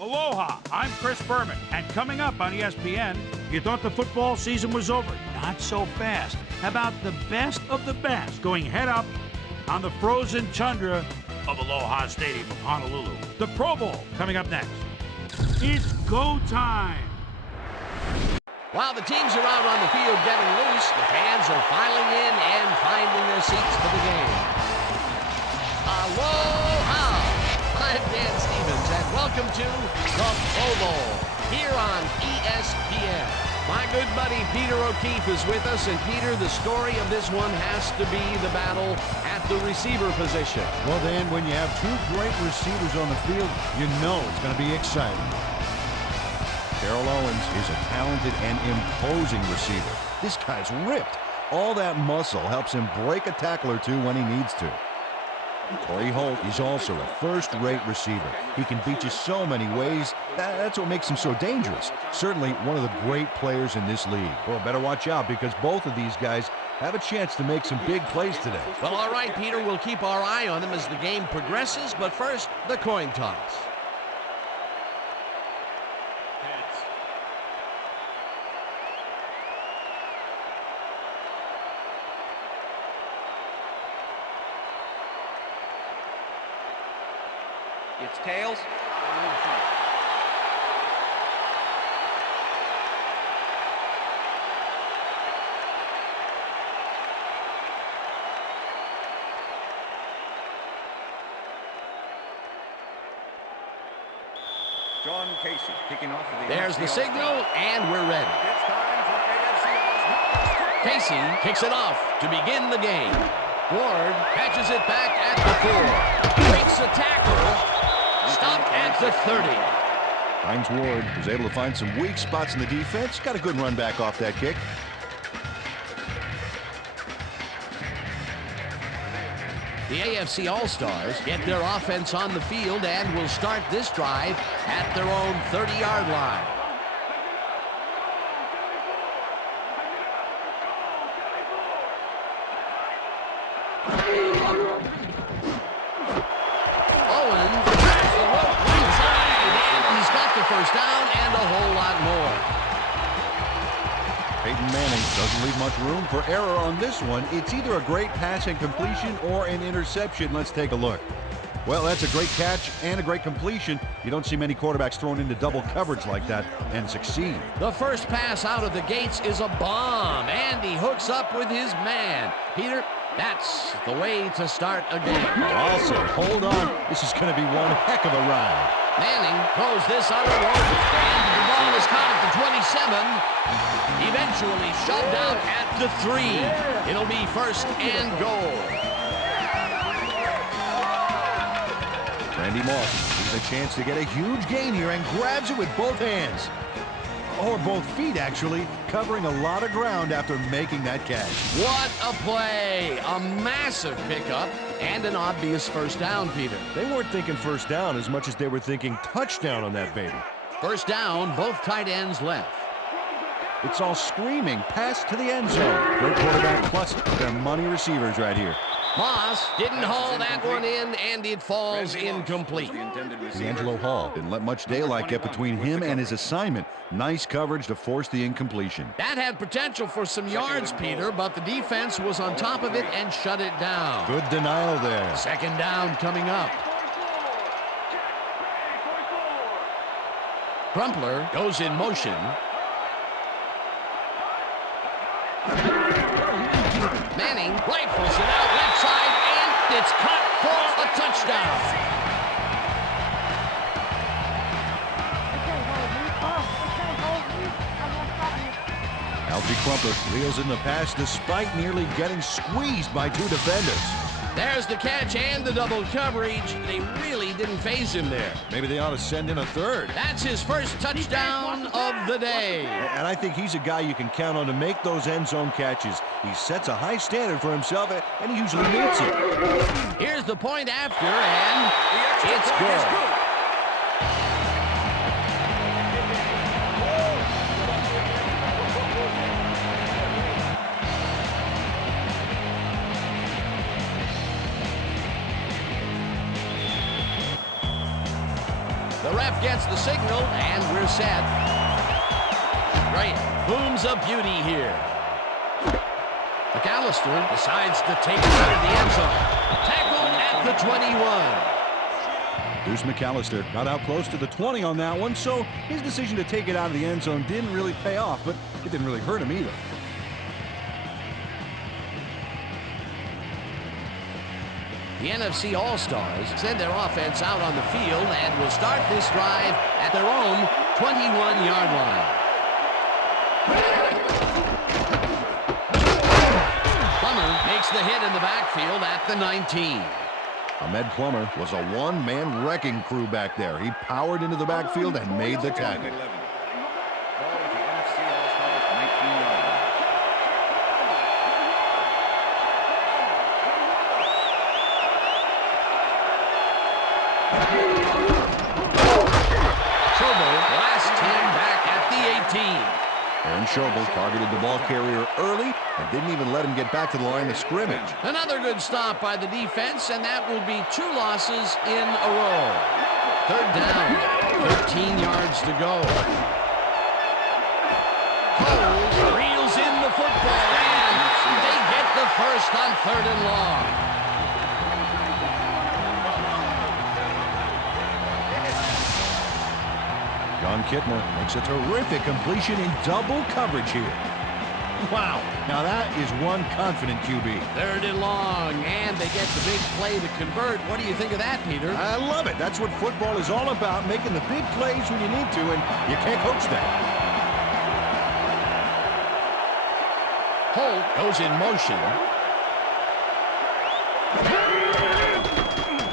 Aloha, I'm Chris Berman, and coming up on ESPN, you thought the football season was over. Not so fast. How about the best of the best going head up on the frozen tundra of Aloha Stadium of Honolulu. The Pro Bowl coming up next. It's go time. While the teams are out on the field getting loose, the fans are filing in and finding their seats for the game. Aloha! I'm Dan Stevens, and welcome to the Pro Bowl here on ESPN. My good buddy Peter O'Keefe is with us, and Peter, the story of this one has to be the battle at the receiver position. Well, Dan, when you have two great receivers on the field, you know it's going to be exciting. Terrell Owens is a talented and imposing receiver. This guy's ripped. All that muscle helps him break a tackle or two when he needs to. Torrey Holt is also a first-rate receiver. He can beat you so many ways. That's what makes him so dangerous. Certainly one of the great players in this league. Well, better watch out because both of these guys have a chance to make some big plays today. Well, all right, Peter, we'll keep our eye on them as the game progresses, but first, the coin toss. It's tails. John Casey kicking off for the There's the signal, and we're ready. It's time for AFC. Casey kicks it off to begin the game. Ward catches it back at the 4. Breaks the tackle. Stopped at the 30. Hines Ward was able to find some weak spots in the defense. Got a good run back off that kick. The AFC All-Stars get their offense on the field and will start this drive at their own 30-yard line. First down and a whole lot more. Peyton Manning doesn't leave much room for error on this one. It's either a great pass and completion or an interception. Let's take a look. Well, that's a great catch and a great completion. You don't see many quarterbacks thrown into double coverage like that and succeed. The first pass out of the gates is a bomb, and he hooks up with his man. Peter, that's the way to start a game. Also, hold on. This is going to be one heck of a ride. Manning throws this on the road, and the ball is caught at the 27. Eventually shoved out at the 3. It'll be first and goal. Randy Moss has a chance to get a huge gain here and grabs it with both hands. Or both feet, actually, covering a lot of ground after making that catch. What a play! A massive pickup and an obvious first down, Peter. They weren't thinking first down as much as they were thinking touchdown on that baby. First down, both tight ends left. It's all screaming, pass to the end zone. Great quarterback plus their money receivers right here. Moss didn't haul that one in, and it falls incomplete. D'Angelo Hall didn't let much daylight get between him and his assignment. Nice coverage to force the incompletion. That had potential for some yards, Peter, but the defense was on top of it and shut it down. Good denial there. Second down coming up. Crumpler goes in motion. Manning rifles it out left side, and it's caught for a touchdown. Algie Crumpler reels in the pass despite nearly getting squeezed by two defenders. There's the catch and the double coverage. They really didn't phase him there. Maybe they ought to send in a third. That's his first touchdown of the day. And I think he's a guy you can count on to make those end zone catches. He sets a high standard for himself, and he usually meets it. Here's the point after, and it's good. The ref gets the signal, and we're set. Great. Booms a beauty here. McAllister decides to take it out of the end zone. Tackled at the 21. Deuce McAllister got out close to the 20 on that one, so his decision to take it out of the end zone didn't really pay off, but it didn't really hurt him either. The NFC All-Stars send their offense out on the field and will start this drive at their own 21-yard line. Plummer makes the hit in the backfield at the 19. Ahmed Plummer was a one-man wrecking crew back there. He powered into the backfield and made the tackle. Ball at the NFC All-Stars 19-yard line. Schobel blasts him back at the 18. Aaron Schobel targeted the ball carrier early and didn't even let him get back to the line of scrimmage. Another good stop by the defense, and that will be 2 losses in a row. Third down, 13 yards to go. Coles reels in the football, and they get the first on 3rd and long. John Kitna makes a terrific completion in double coverage here. Wow, now that is one confident QB. 3rd and long, and they get the big play to convert. What do you think of that, Peter? I love it. That's what football is all about, making the big plays when you need to, and you can't coach that. Holt goes in motion.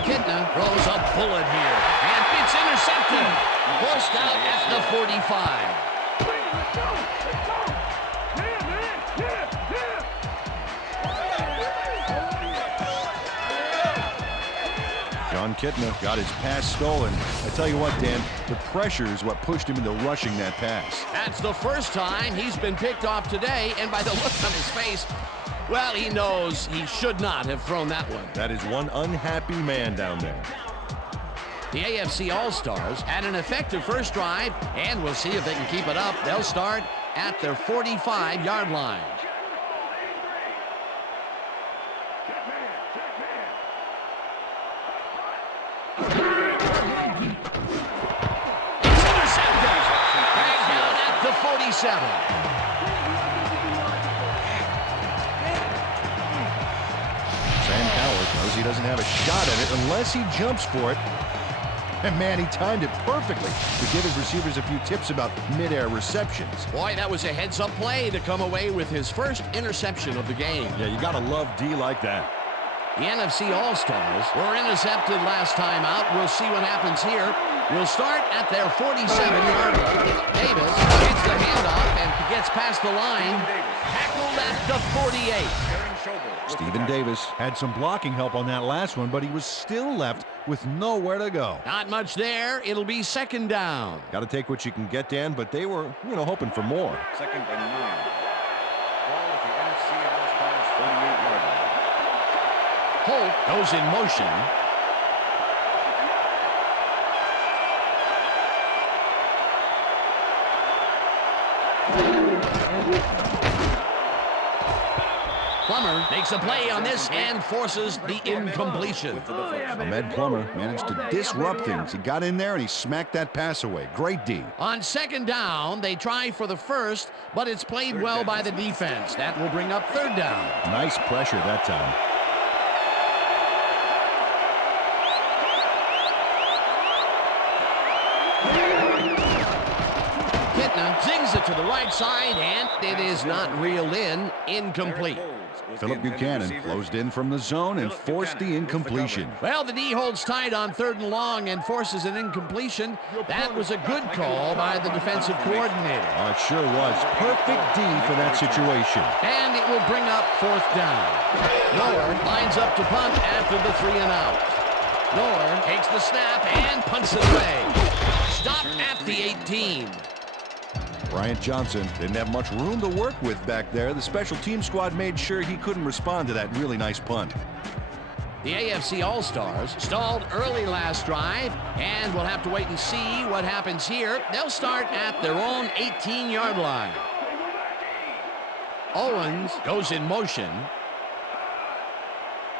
Kitna throws a bullet here, and it's intercepted. Forced out at the 45. John Kitna got his pass stolen. I tell you what, Dan, the pressure is what pushed him into rushing that pass. That's the first time he's been picked off today, and by the look on his face, well, he knows he should not have thrown that one. That is one unhappy man down there. The AFC All-Stars had an effective first drive, and we'll see if they can keep it up. They'll start at their 45-yard line. It's intercepted. Dragged down at the 47. Sam Howard knows he doesn't have a shot at it unless he jumps for it. And man, he timed it perfectly to give his receivers a few tips about mid-air receptions. Boy, that was a heads-up play to come away with his first interception of the game. Yeah, you gotta love D like that. The NFC All-Stars were intercepted last time out. We'll see what happens here. We'll start at their 47-yard line. Davis gets the handoff and gets past the line. Tackled at the 48. Stephen Davis had some blocking help on that last one, but he was still left with nowhere to go. Not much there. It'll be 2nd down. Got to take what you can get, Dan, but they were, hoping for more. 2nd and 9. Ball at the NFC All-Stars 48-yard line. Holt goes in motion. Plummer makes a play on this and forces the incompletion. Ahmed Plummer managed to disrupt things. He got in there and he smacked that pass away. Great D. On 2nd down, they try for the first, but it's played well by the defense. That will bring up 3rd down. Nice pressure that time. Kitna zings it to the right side, and it is not reeled in. Incomplete. Philip Buchanan closed in from the zone and forced the incompletion. Well, the D holds tight on 3rd and long and forces an incompletion. That was a good call by the defensive coordinator. Oh, it sure was. Perfect D for that situation. And it will bring up 4th down. Noor lines up to punt after the 3 and out. Noor takes the snap and punts it away. Stopped at the 18. Bryant Johnson didn't have much room to work with back there. The special team squad made sure he couldn't respond to that really nice punt. The AFC All-Stars stalled early last drive, and we'll have to wait and see what happens here. They'll start at their own 18-yard line. Owens goes in motion.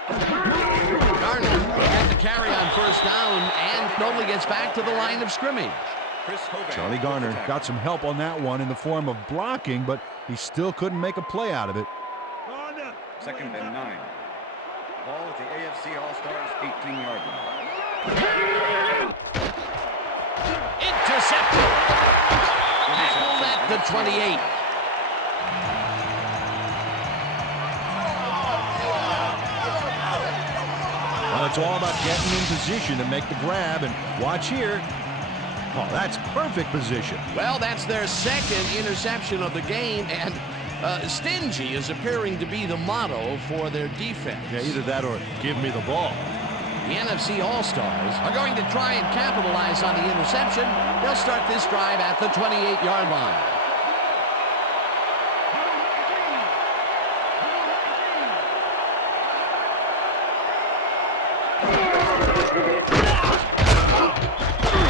Garner will get the carry on first down and only gets back to the line of scrimmage. Charlie Garner got some help on that one in the form of blocking, but he still couldn't make a play out of it. 2nd and 9. Ball at the AFC All-Stars 18-yard line. Intercepted. Tackled at the 28. Well, it's all about getting in position to make the grab, and watch here. Oh, that's perfect position. Well, that's their second interception of the game, and stingy is appearing to be the motto for their defense. Yeah, either that or give me the ball. The NFC All-Stars are going to try and capitalize on the interception. They'll start this drive at the 28-yard line.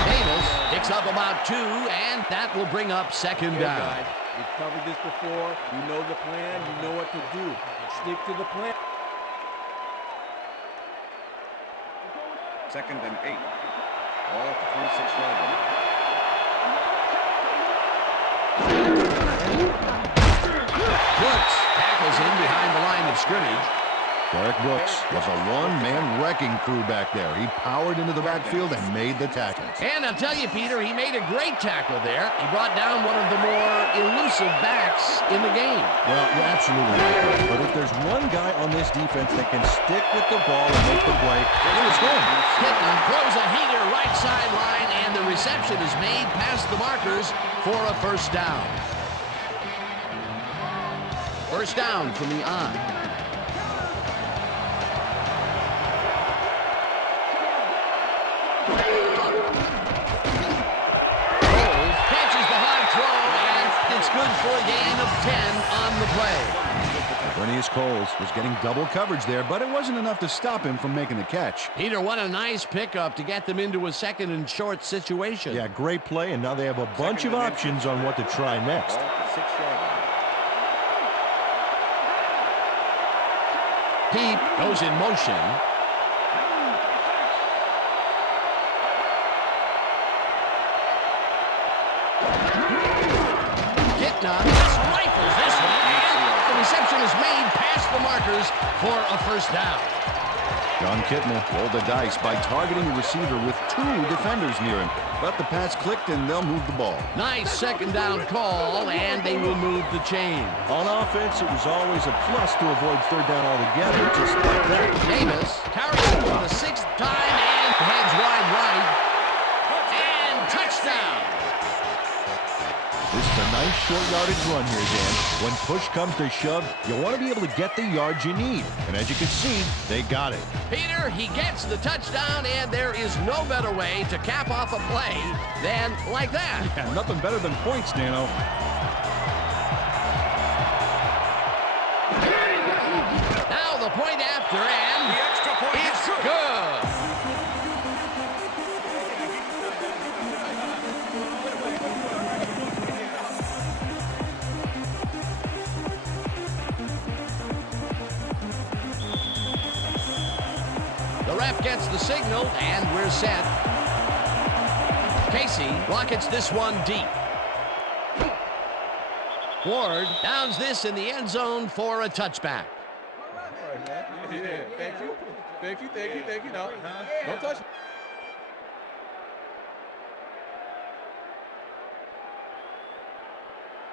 Davis picks up about 2, and that will bring up second down. You've covered this before. You know the plan. You know what to do. Stick to the plan. 2nd and 8. Ball at the 26-yard line. Brooks tackles in behind the line of scrimmage. Derek Brooks was a one-man wrecking crew back there. He powered into the backfield and made the tackle. And I'll tell you, Peter, he made a great tackle there. He brought down one of the more elusive backs in the game. Well, you're absolutely right there. But if there's one guy on this defense that can stick with the ball and make the play, it was him. Kitna throws a heater right sideline, and the reception is made past the markers for a first down. First down from the on. It's good for a gain of 10 on the play. Bernice Coles was getting double coverage there, but it wasn't enough to stop him from making the catch. Peter, what a nice pickup to get them into a 2nd and short situation. Yeah, great play, and now they have a bunch of options on what to try next. Ball at the 6-yard line. Peep goes in motion. Kitna rifles this one, and the reception is made past the markers for a first down. John Kitna rolled the dice by targeting the receiver with 2 defenders near him, but the pass clicked and they'll move the ball. Nice second down call, and they will move the chain. On offense, it was always a plus to avoid third down altogether, just like that. Davis carries it for the 6th time and heads wide right. And touchdown. This is a nice short yardage run here, Dan. When push comes to shove, you want to be able to get the yards you need. And as you can see, they got it. Peter, he gets the touchdown, and there is no better way to cap off a play than like that. Yeah, nothing better than points, Dano. Now the point after, and the extra point it's good. The ref gets the signal, and we're set. Casey rockets this one deep. Ward downs this in the end zone for a touchback. Yeah, thank you. Thank you, thank you, thank you. No, don't touch me.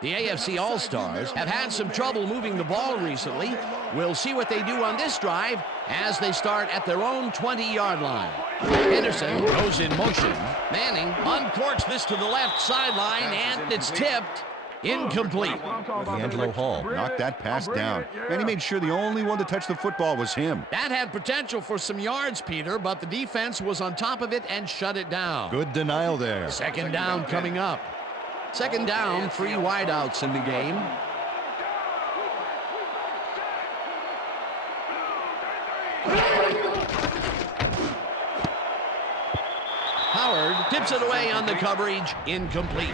The AFC All-Stars have had some trouble moving the ball recently. We'll see what they do on this drive as they start at their own 20-yard line. Henderson goes in motion. Manning uncorks this to the left sideline, and it's tipped. Incomplete. D'Angelo Hall knocked that pass down, and he made sure the only one to touch the football was him. That had potential for some yards, Peter, but the defense was on top of it and shut it down. Good denial there. Second down coming up. Second down, 3 wideouts in the game. Howard tips it away on the coverage, incomplete.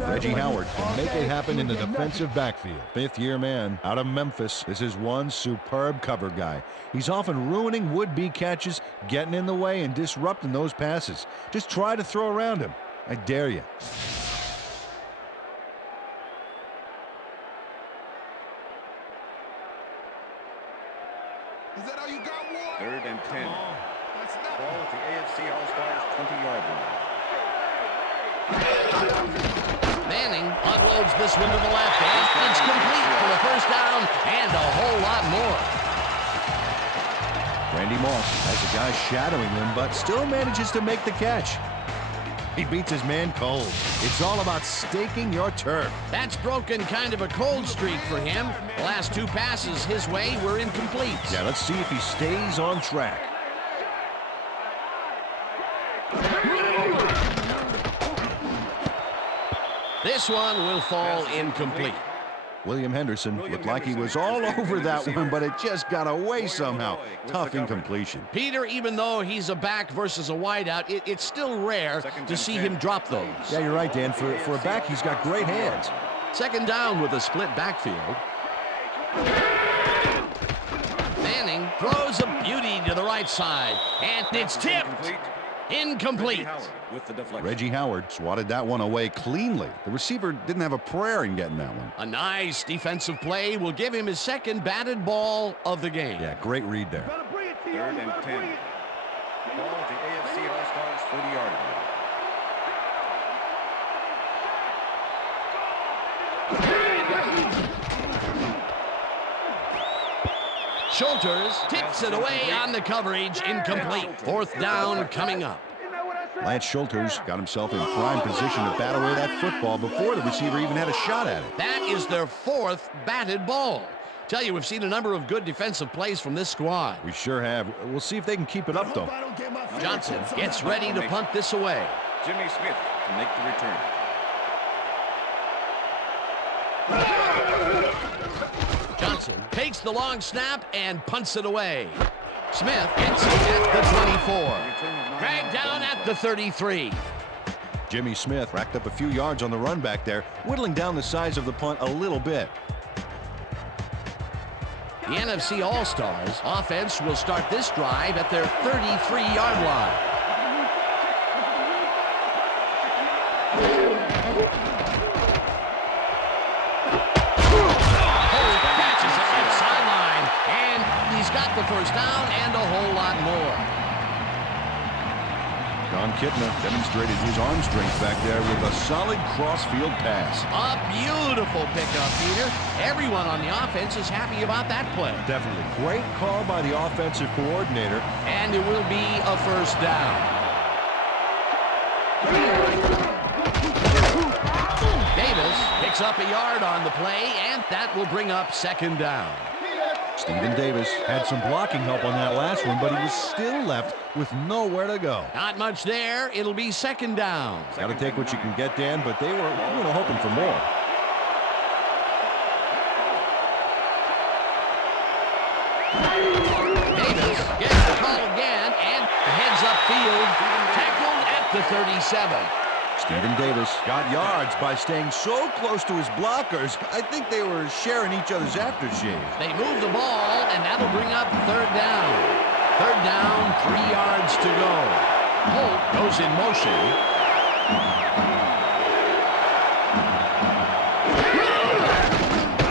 Reggie Howard can make it happen in the defensive backfield. Fifth-year man out of Memphis. This is one superb cover guy. He's often ruining would-be catches, getting in the way and disrupting those passes. Just try to throw around him. I dare you. Is that all you got, Ward? 3rd and 10. That's not Ball at the AFC All-Stars 20-yard line. Manning unloads this one to the left, and it's complete for a first down and a whole lot more. Randy Moss has a guy shadowing him, but still manages to make the catch. He beats his man cold. It's all about staking your turf. That's broken kind of a cold streak for him. The last 2 passes his way were incomplete. Yeah, let's see if he stays on track. This one will fall incomplete. William Henderson looked like he was all over that one, but it just got away somehow. Tough incompletion. Peter, even though he's a back versus a wideout, it's still rare to see him drop those. Yeah, you're right, Dan. For a back, he's got great hands. Second down with a split backfield. Manning throws a beauty to the right side, and it's tipped. Incomplete. With the deflection. Reggie Howard swatted that one away cleanly. The receiver didn't have a prayer in getting that one. A nice defensive play will give him his second batted ball of the game. Yeah, great read there. 3rd and 10. Ball at the AFC All-Stars 40-yard line. Schulters tips it away on the coverage, incomplete. 4th down coming up. Lance Schulters got himself in prime position to bat away that football before the receiver even had a shot at it. That is their 4th batted ball. Tell you, we've seen a number of good defensive plays from this squad. We sure have. We'll see if they can keep it up, though. Johnson gets ready to punt this away. Jimmy Smith to make the return. Johnson takes the long snap and punts it away. Smith gets it at the 24. Dragged down at the 33. Jimmy Smith racked up a few yards on the run back there, whittling down the size of the punt a little bit. The NFC All-Stars offense will start this drive at their 33-yard line. Catches it left sideline, and he's got the first down and a whole lot more. Don Kittner demonstrated his arm strength back there with a solid cross-field pass. A beautiful pickup, Peter. Everyone on the offense is happy about that play. Definitely. Great call by the offensive coordinator. And it will be a first down. Davis picks up a yard on the play, and that will bring up second down. Stephen Davis had some blocking help on that last one, but he was still left with nowhere to go. Not much there. It'll be second down. Got to take what you can get, Dan, but they were hoping for more. Davis gets the call again and heads upfield, tackled at the 37. Stephen Davis got yards by staying so close to his blockers. I think they were sharing each other's aftershave. They move the ball, and that'll bring up third down. Third down, 3 yards to go. Holt goes in motion.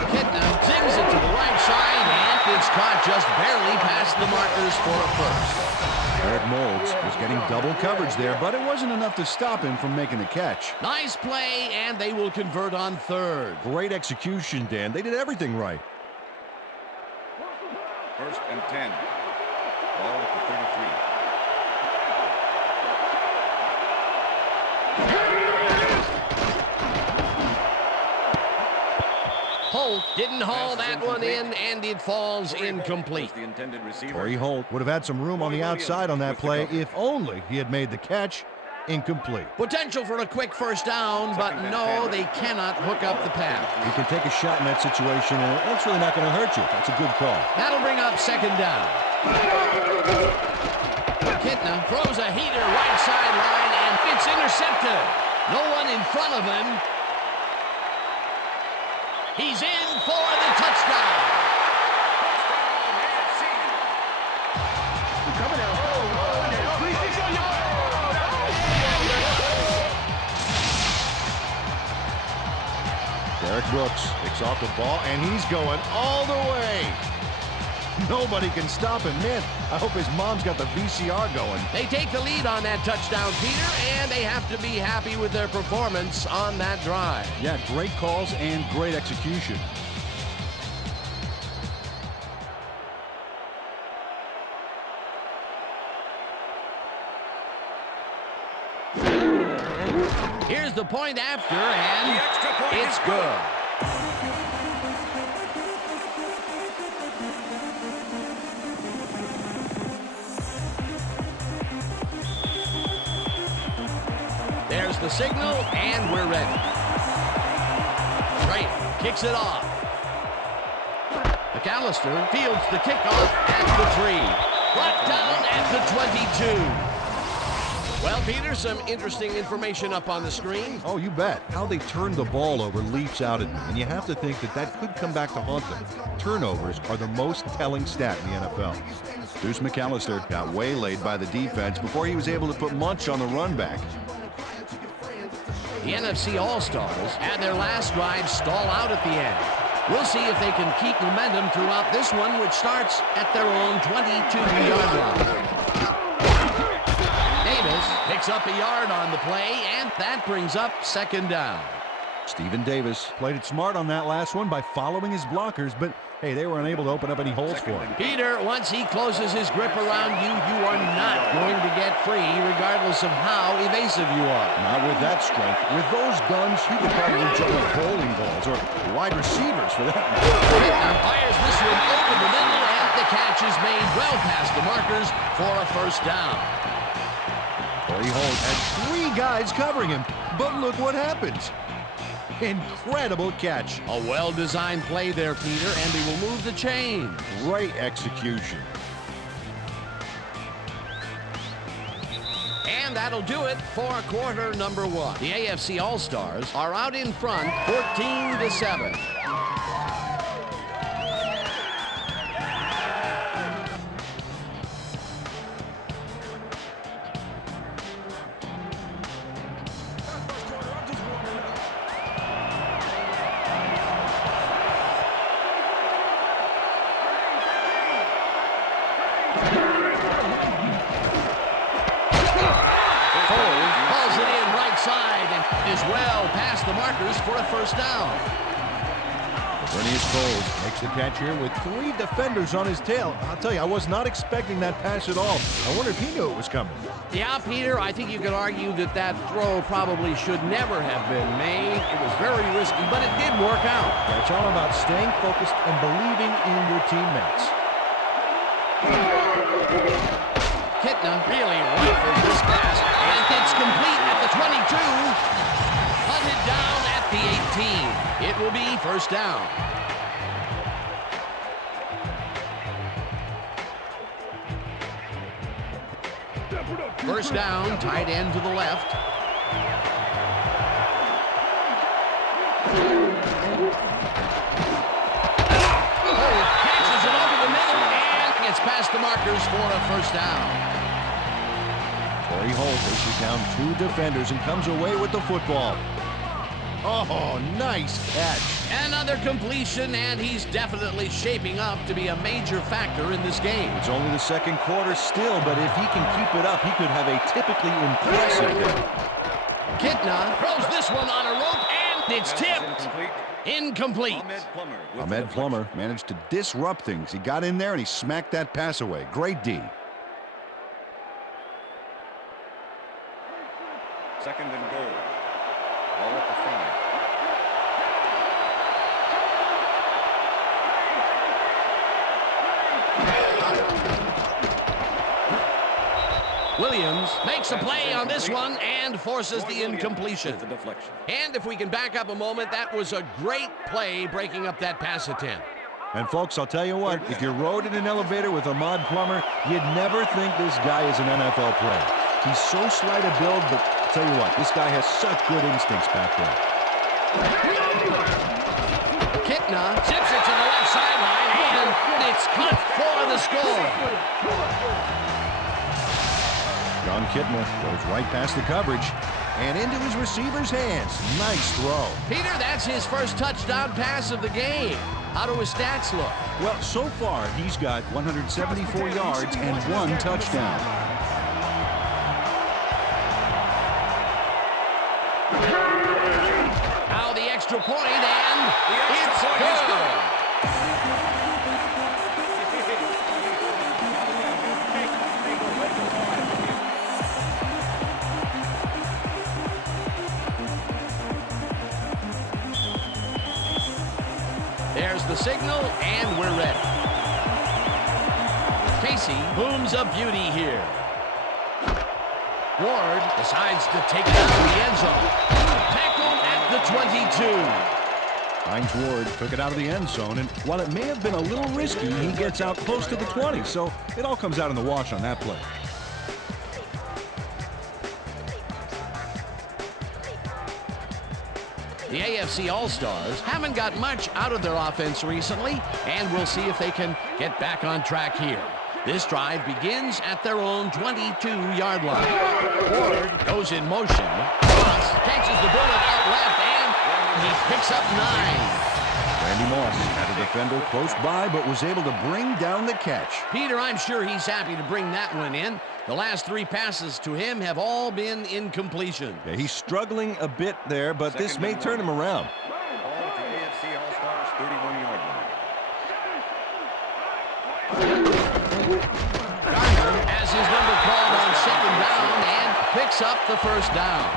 Kittner zings it to the right side, and it's caught just barely past the markers for a first. Eric Moulds was getting double coverage there, but it wasn't enough to stop him from making the catch. Nice play, and they will convert on third. Great execution, Dan. They did everything right. 1st and 10. Ball at the 33. Holt didn't haul that one in, and it falls incomplete. The intended receiver. Torrey Holt would have had some room on the outside on that play if only he had made the catch. Incomplete. Potential for a quick first down, but no, they cannot hook up the pass. You can take a shot in that situation, and that's really not going to hurt you. That's a good call. That'll bring up second down. Kitna throws a heater right sideline, and it's intercepted. No one in front of him. He's in for the touchdown. Coming out. Derek Brooks picks off the ball, and he's going all the way. Nobody can stop him. Man, I hope his mom's got the VCR going. They take the lead on that touchdown, Peter, and they have to be happy with their performance on that drive. Yeah, great calls and great execution. Here's the point after, and it's good. There's the signal, and we're ready. Right, kicks it off. McAllister fields the kickoff at the 3. Brought down at the 22. Well, Peter, some interesting information up on the screen. Oh, you bet. How they turned the ball over leaps out at me, and you have to think that that could come back to haunt them. Turnovers are the most telling stat in the NFL. Deuce McAllister got waylaid by the defense before he was able to put Munch on the run back. The NFC All-Stars had their last drive stall out at the end. We'll see if they can keep momentum throughout this one, which starts at their own 22-yard line. Davis picks up a yard on the play, and that brings up second down. Stephen Davis played it smart on that last one by following his blockers, but hey, they were unable to open up any holes for him. Peter, once he closes his grip around you, you are not going to get free, regardless of how evasive you are. Not with that strength. With those guns, he could probably jump with bowling balls or wide receivers for that matter. Kitna fires this one over the middle, and the catch is made well past the markers for a first down. Corey Holt had 3 guys covering him, but look what happens. Incredible catch. A well-designed play there, Peter, and they will move the chain. Great execution. And that'll do it for quarter number 1. The AFC All-Stars are out in front, 14-7. Is well past the markers for a first down. Bernius Coles makes the catch here with 3 defenders on his tail. I'll tell you, I was not expecting that pass at all. I wonder if he knew it was coming. Yeah, Peter, I think you could argue that that throw probably should never have been made. It was very risky, but it did work out. Yeah, it's all about staying focused and believing in your teammates. Kitna really rifles this pass, and it's complete at the 22. Hunted down at the 18. It will be first down. First down, tight end to the left. Catches it over the middle and gets past the markers for a first down. Corey Holt faces down 2 defenders and comes away with the football. Oh, nice catch. Another completion, and he's definitely shaping up to be a major factor in this game. It's only the second quarter still, but if he can keep it up, he could have a typically impressive day. Kitna throws this one on a rope, and it's tipped. Incomplete. Ahmed Plummer managed to disrupt things. He got in there and he smacked that pass away. Great D. Second and goal. Ball at the 5. Williams makes a play on this one and forces the incompletion. The deflection. And if we can back up a moment, that was a great play breaking up that pass attempt. And folks, I'll tell you what, if you rode in an elevator with Ahmad Plummer, you'd never think this guy is an NFL player. He's so slight of build, but I'll tell you what, this guy has such good instincts back there. Kitna chips it to the left sideline, and it's cut for the score. John Kitna goes right past the coverage and into his receiver's hands. Nice throw. Peter, that's his first touchdown pass of the game. How do his stats look? Well, so far, he's got 174 yards and 1 touchdown. Now the extra point, and it's good. There's the signal, and we're ready. Casey booms a beauty here. Ward decides to take it out of the end zone. Tackled at the 22. Hines Ward took it out of the end zone, and while it may have been a little risky, he gets out close to the 20, so it all comes out in the wash on that play. The AFC All-Stars haven't got much out of their offense recently, and we'll see if they can get back on track here. This drive begins at their own 22-yard line. Ward goes in motion. Moss catches the bullet out left, and he picks up 9. Randy Moss had a defender close by, but was able to bring down the catch. Peter, I'm sure he's happy to bring that one in. The last 3 passes to him have all been incompletion. Yeah, he's struggling a bit there, but this may turn him around. Ball at the AFC All-Stars 31-yard line. Gardner has his number called on 2nd down and picks up the 1st down.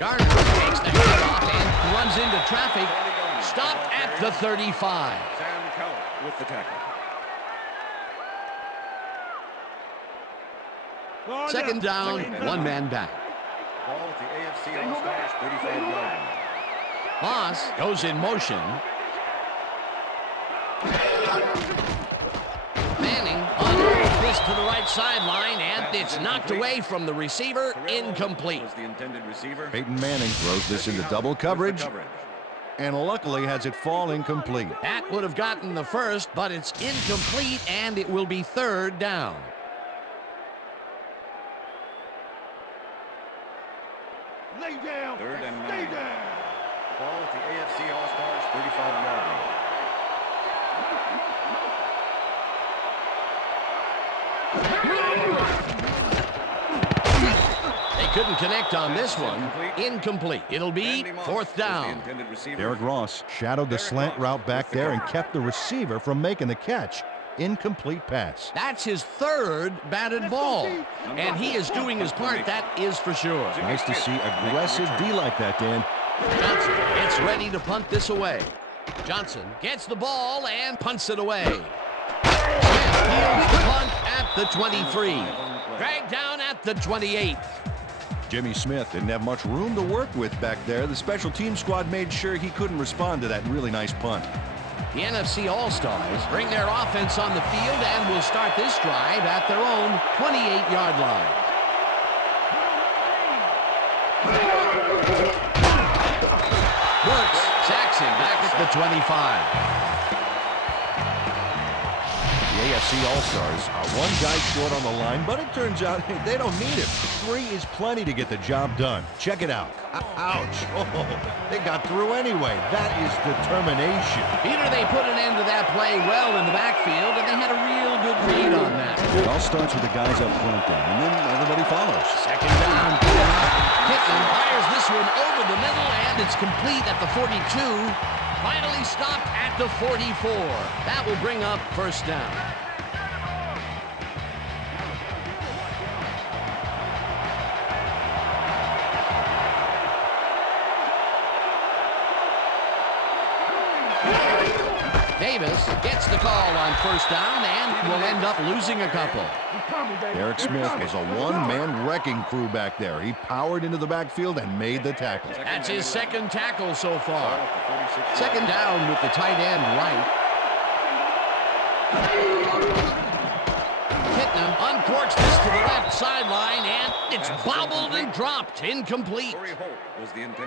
Gardner takes the handoff and runs into traffic. Stopped at the 35. Sam Keller with the tackle. 2nd down, 1 man back. Ball at the AFC All-Stars 35-yard line. Moss goes in motion. Manning unrolls this to the right sideline, and it's knocked away from the receiver, incomplete. Was the intended receiver. Peyton Manning throws this into double coverage, and luckily has it fall incomplete. That would have gotten the 1st, but it's incomplete, and it will be 3rd down. Lay down. 3rd and 9. Stay down. Ball at the AFC All-Stars 35-yard line. They couldn't connect on this one. Incomplete. It'll be 4th down. Derek Ross shadowed the slant route back there and kept the receiver from making the catch. Incomplete pass. That's his 3rd batted ball, and he is doing his part, that is for sure. Nice to see aggressive D like that, Dan. Johnson gets ready to punt this away. Johnson gets the ball and punts it away. Smith fields the punt at the 23. Dragged down at the 28. Jimmy Smith didn't have much room to work with back there. The special team squad made sure he couldn't respond to that really nice punt. The NFC All-Stars bring their offense on the field and will start this drive at their own 28-yard line. Brooks sacks him back at the 25. The AFC All-Stars are 1 guy short on the line, but it turns out they don't need him. 3 is plenty to get the job done. Check it out. Ouch. Oh, they got through anyway. That is determination. Peter, they put an end to that play well in the backfield, and they had a real good read on that. It all starts with the guys up front then, and then everybody follows. 2nd down. Pittman fires this one over the middle, and it's complete at the 42. Finally stopped at the 44. That will bring up 1st down. Davis gets the call on first down and will end up losing a couple. Derek Smith was a one-man wrecking crew back there. He powered into the backfield and made the tackle. That's his second tackle so far. Second down with the tight end right. Kitna uncorks this to the left sideline, and it's bobbled and dropped. Incomplete.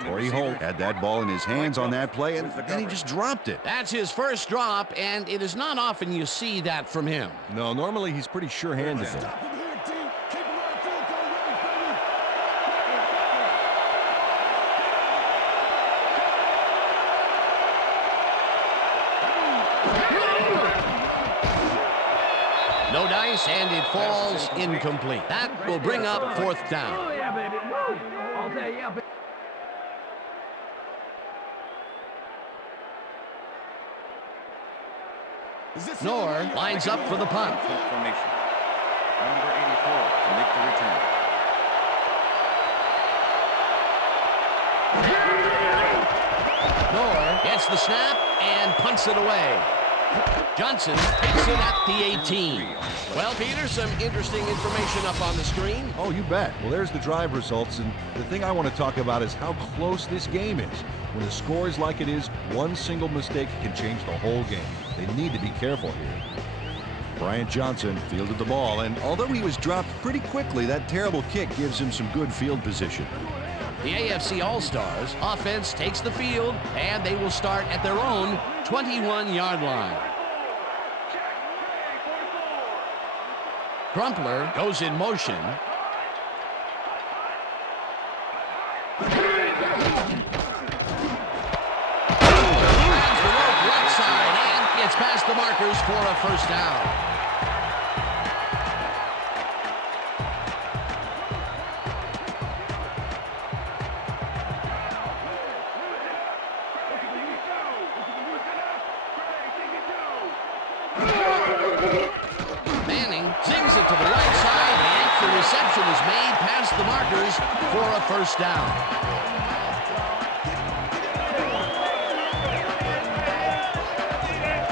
Torrey Holt had that ball in his hands on that play, and then he just dropped it. That's his first drop, and it is not often you see that from him. No, normally he's pretty sure-handed there. No dice, and it falls incomplete. That will bring up fourth down. Knorr lines up for the punt. Formation. Number 84 to make the return. Knorr gets the snap and punts it away. Johnson takes it at the 18. Well, Peter, some interesting information up on the screen. Oh, you bet. Well, there's the drive results, and the thing I want to talk about is how close this game is. When the score is like it is, one single mistake can change the whole game. They need to be careful here. Bryant Johnson fielded the ball, and although he was dropped pretty quickly, that terrible kick gives him some good field position. The AFC All-Stars offense takes the field, and they will start at their own 21-yard line. Crumpler goes in motion. Grabs the rope right side and gets past the markers for a first down. Is made past the markers for a first down.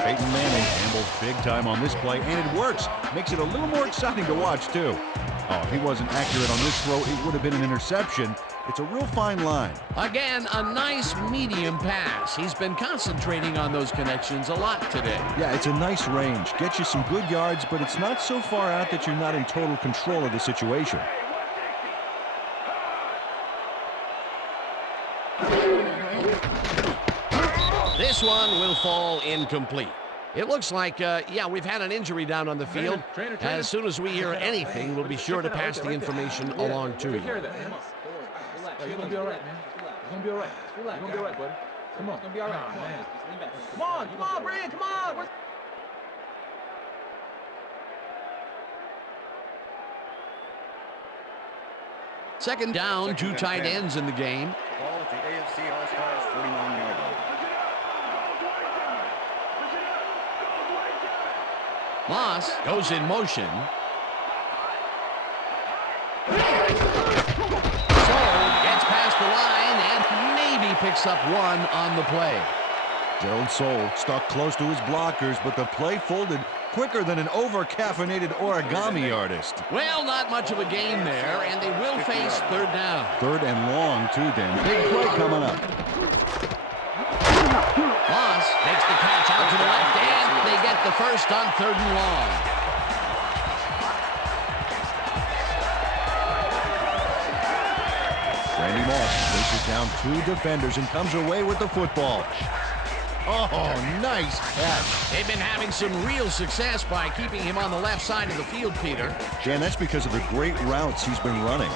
Peyton Manning handled big time on this play, and it works. Makes it a little more exciting to watch, too. Oh, if he wasn't accurate on this throw, it would have been an interception. It's a real fine line. Again, a nice medium pass. He's been concentrating on those connections a lot today. Yeah, it's a nice range. Gets you some good yards, but it's not so far out that you're not in total control of the situation. This one will fall incomplete. It looks like, yeah, we've had an injury down on the field. As soon as we hear anything, we'll be sure to pass the information along to you. You're gonna be all right, man. You're gonna be all right. You're gonna be all right, buddy. Come on. It's gonna be all right, man. Come on, Brand, come on. Second down, two tight ends in the game. Ball at the AFC All-Stars 49-yard line. Moss goes in motion. Gets past the line and maybe picks up one on the play. Gerald Soule stuck close to his blockers, but the play folded quicker than an over-caffeinated origami artist. Well, not much of a gain there, and they will face third down. Third and long, too, Dan. Big play coming up. Moss takes the catch out to the left, and they get the first on third and long. Randy Moss faces down two defenders and comes away with the football. Oh, nice catch. They've been having some real success by keeping him on the left side of the field, Peter. Dan, that's because of the great routes he's been running.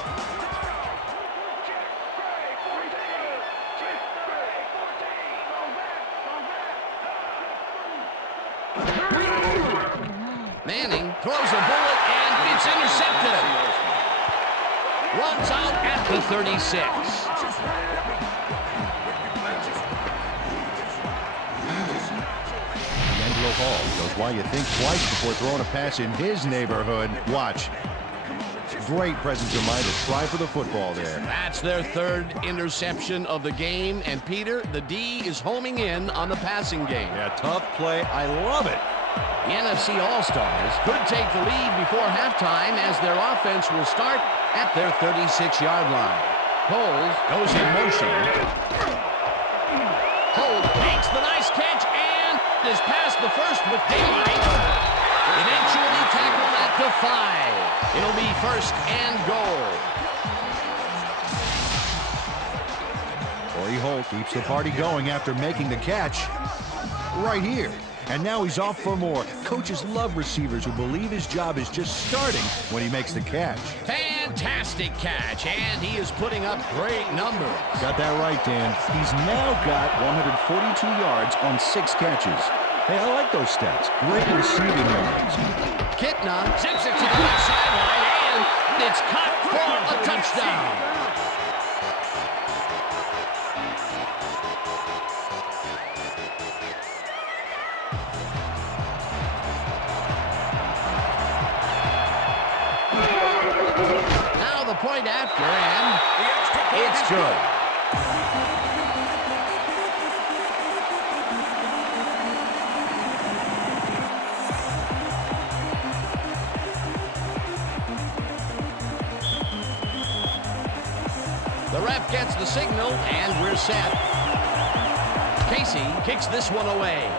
Manning throws a bullet, and it's intercepted. Runs out at the 36. Hall knows why you think twice before throwing a pass in his neighborhood. Watch. Great presence of mind to try for the football there. That's their third interception of the game. And Peter, the D is homing in on the passing game. Yeah, tough play. I love it. The NFC All-Stars could take the lead before halftime as their offense will start at their 36-yard line. Coles goes in motion. Holt makes the nice catch and is past the first with daylight. Eventually tackled at the 5. It'll be first and goal. Corey Holt keeps the party going after making the catch right here. And now he's off for more. Coaches love receivers who believe his job is just starting when he makes the catch. Fantastic catch, and he is putting up great numbers. Got that right, Dan. He's now got 142 yards on 6 catches. Hey, I like those stats. Great receiving yards. Kitna zips it to the left sideline, and it's caught for a touchdown. Now the point after, and it's good. The ref gets the signal, and we're set. Casey kicks this one away.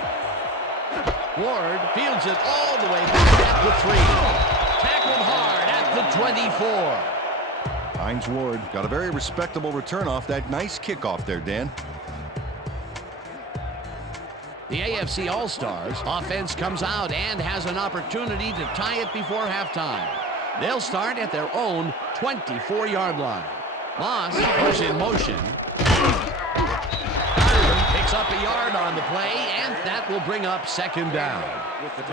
Ward fields it all the way back at the 3. Tackled hard at the 24. Hines Ward got a very respectable return off that nice kickoff there, Dan. The AFC All-Stars offense comes out and has an opportunity to tie it before halftime. They'll start at their own 24-yard line. Moss goes in motion. Picks up a yard on the play, and that will bring up second down.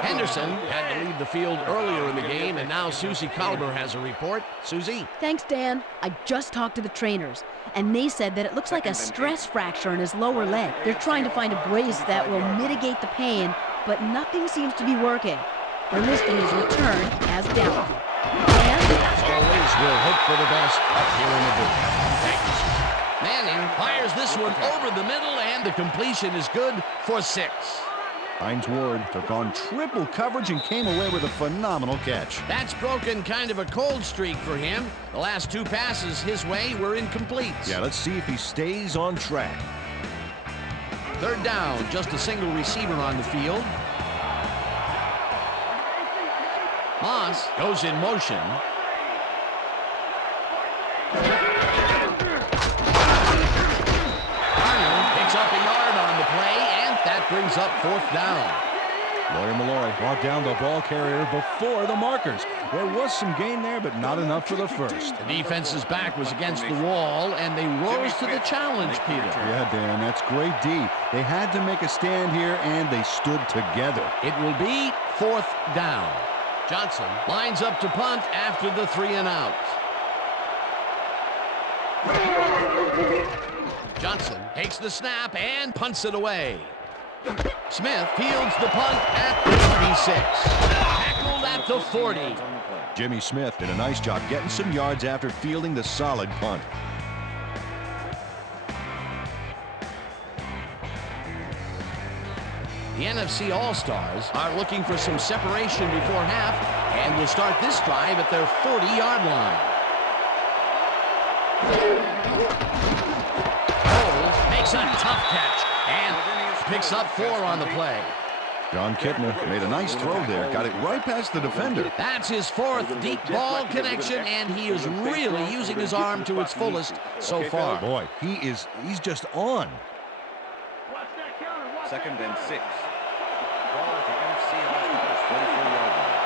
Henderson had to leave the field earlier in the game, and now Susie Colliver has a report. Susie? Thanks, Dan. I just talked to the trainers, and they said that it looks like a stress fracture in his lower leg. They're trying to find a brace that will mitigate the pain, but nothing seems to be working. They're listing his return as doubtful. And as always, we'll hope for the best up here in the booth. Thank you, Susie. Manning fires this one over the middle, and the completion is good for 6. Hines Ward took on triple coverage and came away with a phenomenal catch. That's broken kind of a cold streak for him. The last 2 passes his way were incomplete. Yeah, let's see if he stays on track. Third down, just a single receiver on the field. Moss goes in motion. Picks up a yard on the play, and that brings up 4th down. Lawyer Malloy brought down the ball carrier before the markers. There was some gain there, but not enough for the first. The defense's back was against the wall, and they rose to the challenge, Peter. Yeah, Dan, that's great D. They had to make a stand here, and they stood together. It will be 4th down. Johnson lines up to punt after the 3 and out. Johnson takes the snap and punts it away. Smith fields the punt at the 26. Tackled at the 40. Jimmy Smith did a nice job getting some yards after fielding the solid punt. The NFC All-Stars are looking for some separation before half and will start this drive at their 40-yard line. Cole makes a tough catch and picks up 4 on the play. John Kitna made a nice throw there, got it right past the defender. That's his 4th deep ball connection, and he is really using his arm to its fullest so far. Boy, he's just on. 2nd and 6. Ball at the NFC All-Stars 44-yard line.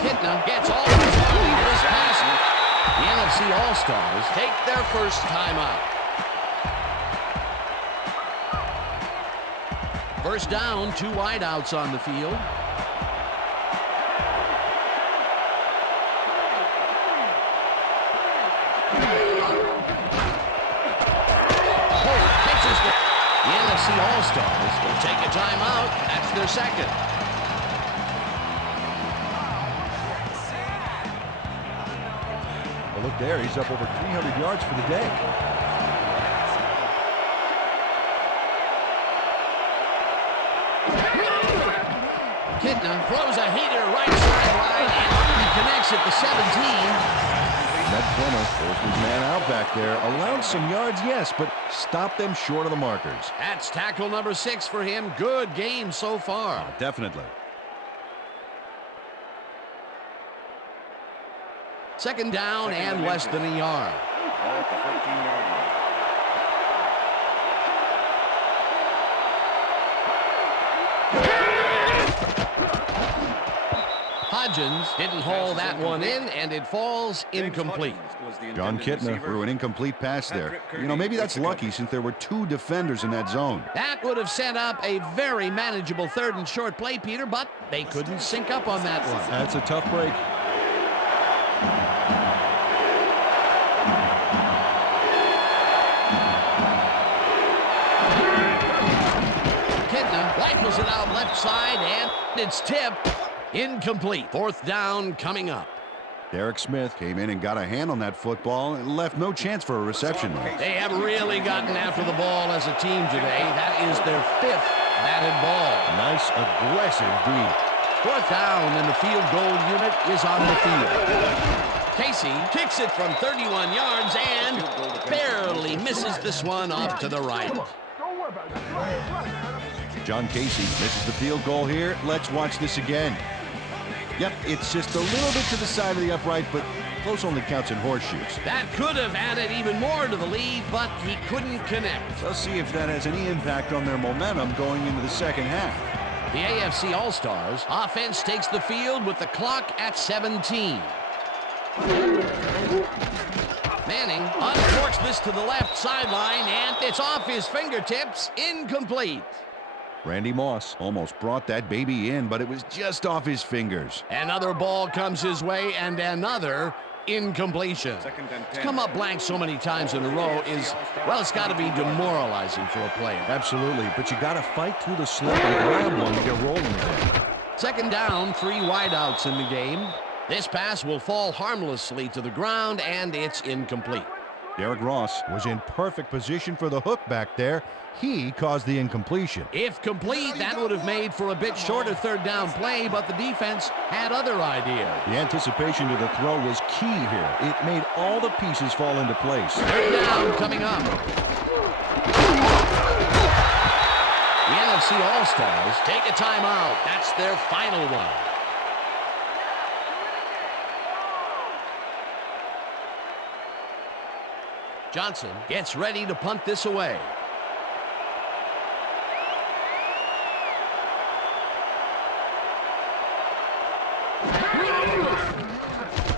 Kitna gets all of his body to this pass. The NFC All-Stars take their first timeout. First down, 2 wideouts on the field. The NFC AFC All-Stars will take a timeout. That's their second. Well, look there. He's up over 300 yards for the day. Kitna throws a heater right sideline, and he connects at the 17. That corner forced his man out back there. Allowed some yards, yes, but stopped them short of the markers. That's tackle number 6 for him. Good game so far. Definitely. Second down and less than a yard. Ball at the 14-yard line. Hodgins didn't haul that one in, and it falls incomplete. John Kitna threw an incomplete pass there. You know, maybe that's lucky since there were 2 defenders in that zone. That would have set up a very manageable third and short play, Peter, but they couldn't sync up on that one. That's a tough break. Kitna rifles it out left side, and it's tipped. Incomplete. Fourth down coming up. Derek Smith came in and got a hand on that football and left no chance for a reception. They have really gotten after the ball as a team today. That is their 5th batted ball. Nice, aggressive D. Fourth down, and the field goal unit is on the field. Casey kicks it from 31 yards and barely misses this one off to the right. John Casey misses the field goal here. Let's watch this again. Yep, it's just a little bit to the side of the upright, but close only counts in horseshoes. That could have added even more to the lead, but he couldn't connect. Let's see if that has any impact on their momentum going into the second half. The AFC All-Stars offense takes the field with the clock at 17. Manning uncorks this to the left sideline, and it's off his fingertips. Incomplete. Randy Moss almost brought that baby in, but it was just off his fingers. Another ball comes his way, and another incompletion. To come up blank so many times in a row is, well, it's got to be demoralizing for a player. Absolutely, but you got to fight through the slip and grab one to get rolling again. Second down, 3 wideouts in the game. This pass will fall harmlessly to the ground, and it's incomplete. Derek Ross was in perfect position for the hook back there. He caused the incompletion. If complete, that would have made for a bit shorter third down play, but the defense had other ideas. The anticipation to the throw was key here. It made all the pieces fall into place. Third down coming up. The NFC All-Stars take a timeout. That's their final one. Johnson gets ready to punt this away.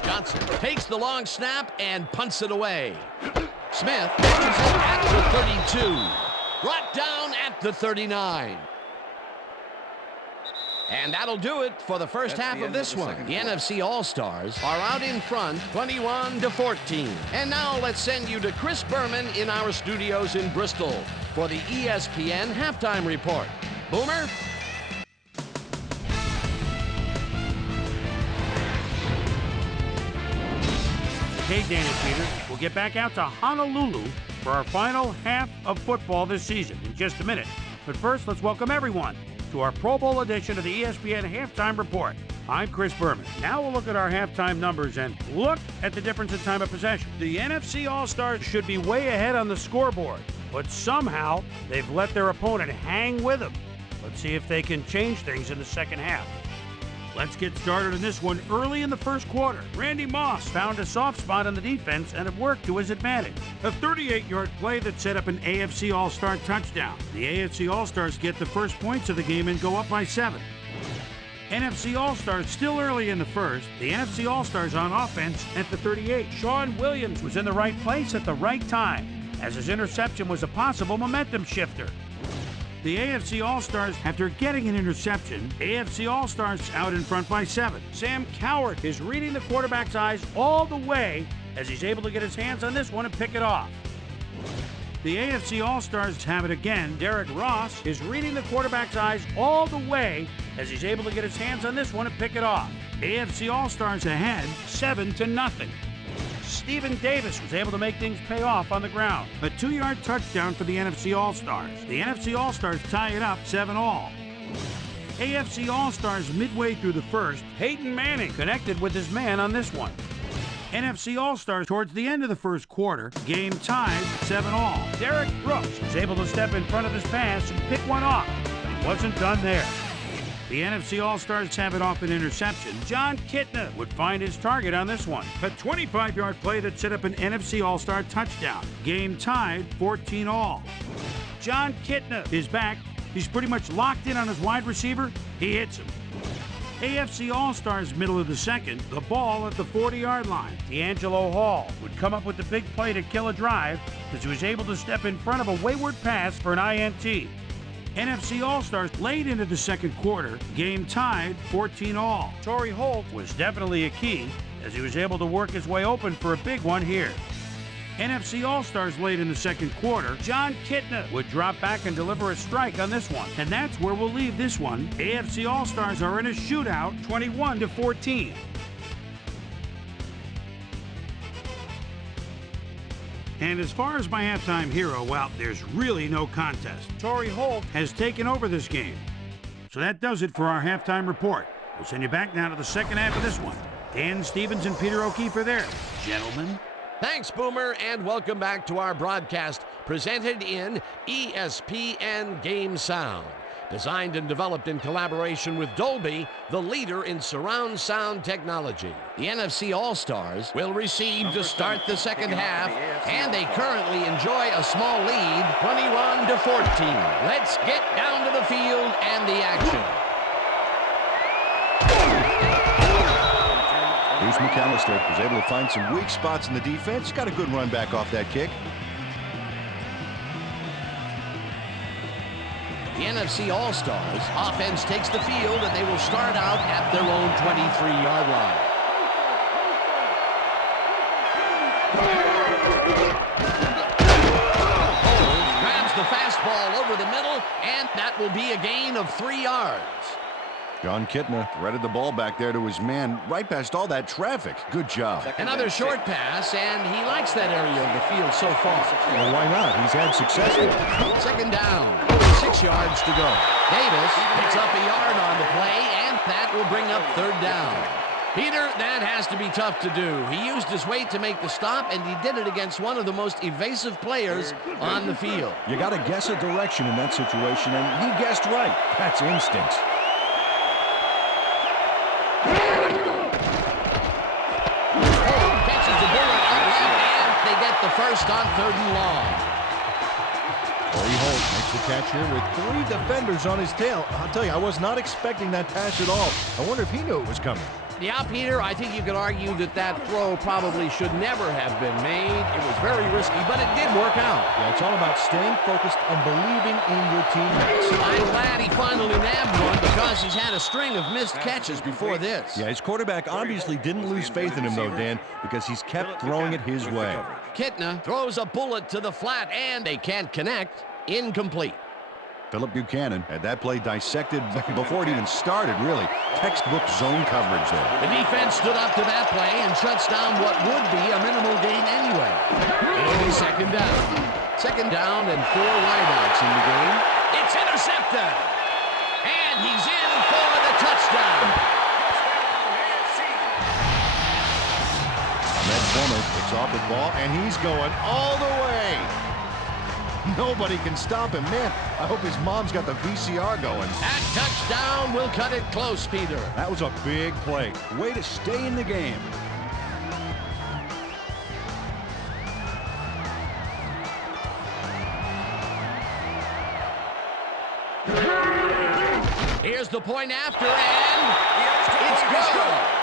Johnson takes the long snap and punts it away. Smith catches it at the 32. Brought down at the 39. And that'll do it for the first half of this one. The NFC All-Stars are out in front, 21-14. And now let's send you to Chris Berman in our studios in Bristol for the ESPN Halftime Report. Boomer? Okay, Dan and Peter, we'll get back out to Honolulu for our final half of football this season in just a minute. But first, let's welcome everyone to our Pro Bowl edition of the ESPN Halftime Report. I'm Chris Berman. Now we'll look at our halftime numbers and look at the difference in time of possession. The NFC All-Stars should be way ahead on the scoreboard, but somehow they've let their opponent hang with them. Let's see if they can change things in the second half. Let's get started in this one early in the first quarter. Randy Moss found a soft spot on the defense and it worked to his advantage. A 38-yard play that set up an AFC All-Star touchdown. The AFC All-Stars get the first points of the game and go up by 7. NFC All-Stars still early in the first. The NFC All-Stars on offense at the 38. Sean Williams was in the right place at the right time, as his interception was a possible momentum shifter. The AFC All-Stars, after getting an interception, AFC All-Stars out in front by 7. Sam Cowart is reading the quarterback's eyes all the way as he's able to get his hands on this one and pick it off. The AFC All-Stars have it again. Derek Ross is reading the quarterback's eyes all the way as he's able to get his hands on this one and pick it off. AFC All-Stars ahead 7-0. Stephen Davis was able to make things pay off on the ground. A 2-yard touchdown for the NFC All-Stars. The NFC All-Stars tie it up 7-all. AFC All-Stars midway through the first, Peyton Manning connected with his man on this one. NFC All-Stars towards the end of the first quarter, game tied 7-all. Derek Brooks was able to step in front of his pass and pick one off, but he wasn't done there. The NFC All-Stars have it off an interception. John Kitna would find his target on this one. A 25-yard play that set up an NFC All-Star touchdown. Game tied 14-all. John Kitna is back. He's pretty much locked in on his wide receiver. He hits him. AFC All-Stars middle of the second, the ball at the 40-yard line. D'Angelo Hall would come up with the big play to kill a drive as he was able to step in front of a wayward pass for an INT. NFC All-Stars late into the second quarter, game tied 14-all. Torrey Holt was definitely a key as he was able to work his way open for a big one here. NFC All-Stars late in the second quarter, John Kitna would drop back and deliver a strike on this one. And that's where we'll leave this one. AFC All-Stars are in a shootout, 21-14. And as far as my halftime hero, well, there's really no contest. Torrey Holt has taken over this game. So that does it for our halftime report. We'll send you back now to the second half of this one. Dan Stevens and Peter O'Keefe are there. Gentlemen. Thanks, Boomer, and welcome back to our broadcast presented in ESPN Game Sound. Designed and developed in collaboration with Dolby, the leader in surround sound technology. The NFC All-Stars will receive to start the second half, and they currently enjoy a small lead, 21-14. Let's get down to the field and the action. Bruce McAllister was able to find some weak spots in the defense. Got a good run back off that kick. The NFC All-Stars offense takes the field, and they will start out at their own 23-yard line. Holmes grabs the fastball over the middle, and that will be a gain of 3 yards. John Kitna threaded the ball back there to his man right past all that traffic. Good job. Another short pass, and he likes that area of the field so far. Well, why not? He's had success with it. Second down, 6 yards to go. Davis picks up a yard on the play, and that will bring up third down. Peter, that has to be tough to do. He used his weight to make the stop, and he did it against one of the most evasive players on the field. You got to guess a direction in that situation, and he guessed right. That's instinct. Catches the bullet out left, and they get the first on 3rd and long. Torrey Holt makes the catch here with 3 defenders on his tail. I'll tell you, I was not expecting that pass at all. I wonder if he knew it was coming. Yeah, Peter, I think you could argue that that throw probably should never have been made. It was very risky, but it did work out. Yeah, it's all about staying focused and believing in your teammates. I'm glad he finally nabbed one because he's had a string of missed catches before this. Yeah, his quarterback obviously didn't lose faith in him, though, Dan, because he's kept throwing it his way. Kitna throws a bullet to the flat, and they can't connect. Incomplete. Philip Buchanan had that play dissected before it even started, really. Textbook zone coverage there. The defense stood up to that play and shuts down what would be a minimal gain anyway. It'll be second down. Second down and 4 wideouts in the game. It's intercepted. And he's in for the touchdown. Ahmed Plummer picks off the ball, and he's going all the way. Nobody can stop him. Man, I hope his mom's got the VCR going. That touchdown will cut it close, Peter. That was a big play. Way to stay in the game. Here's the point after, and it's good.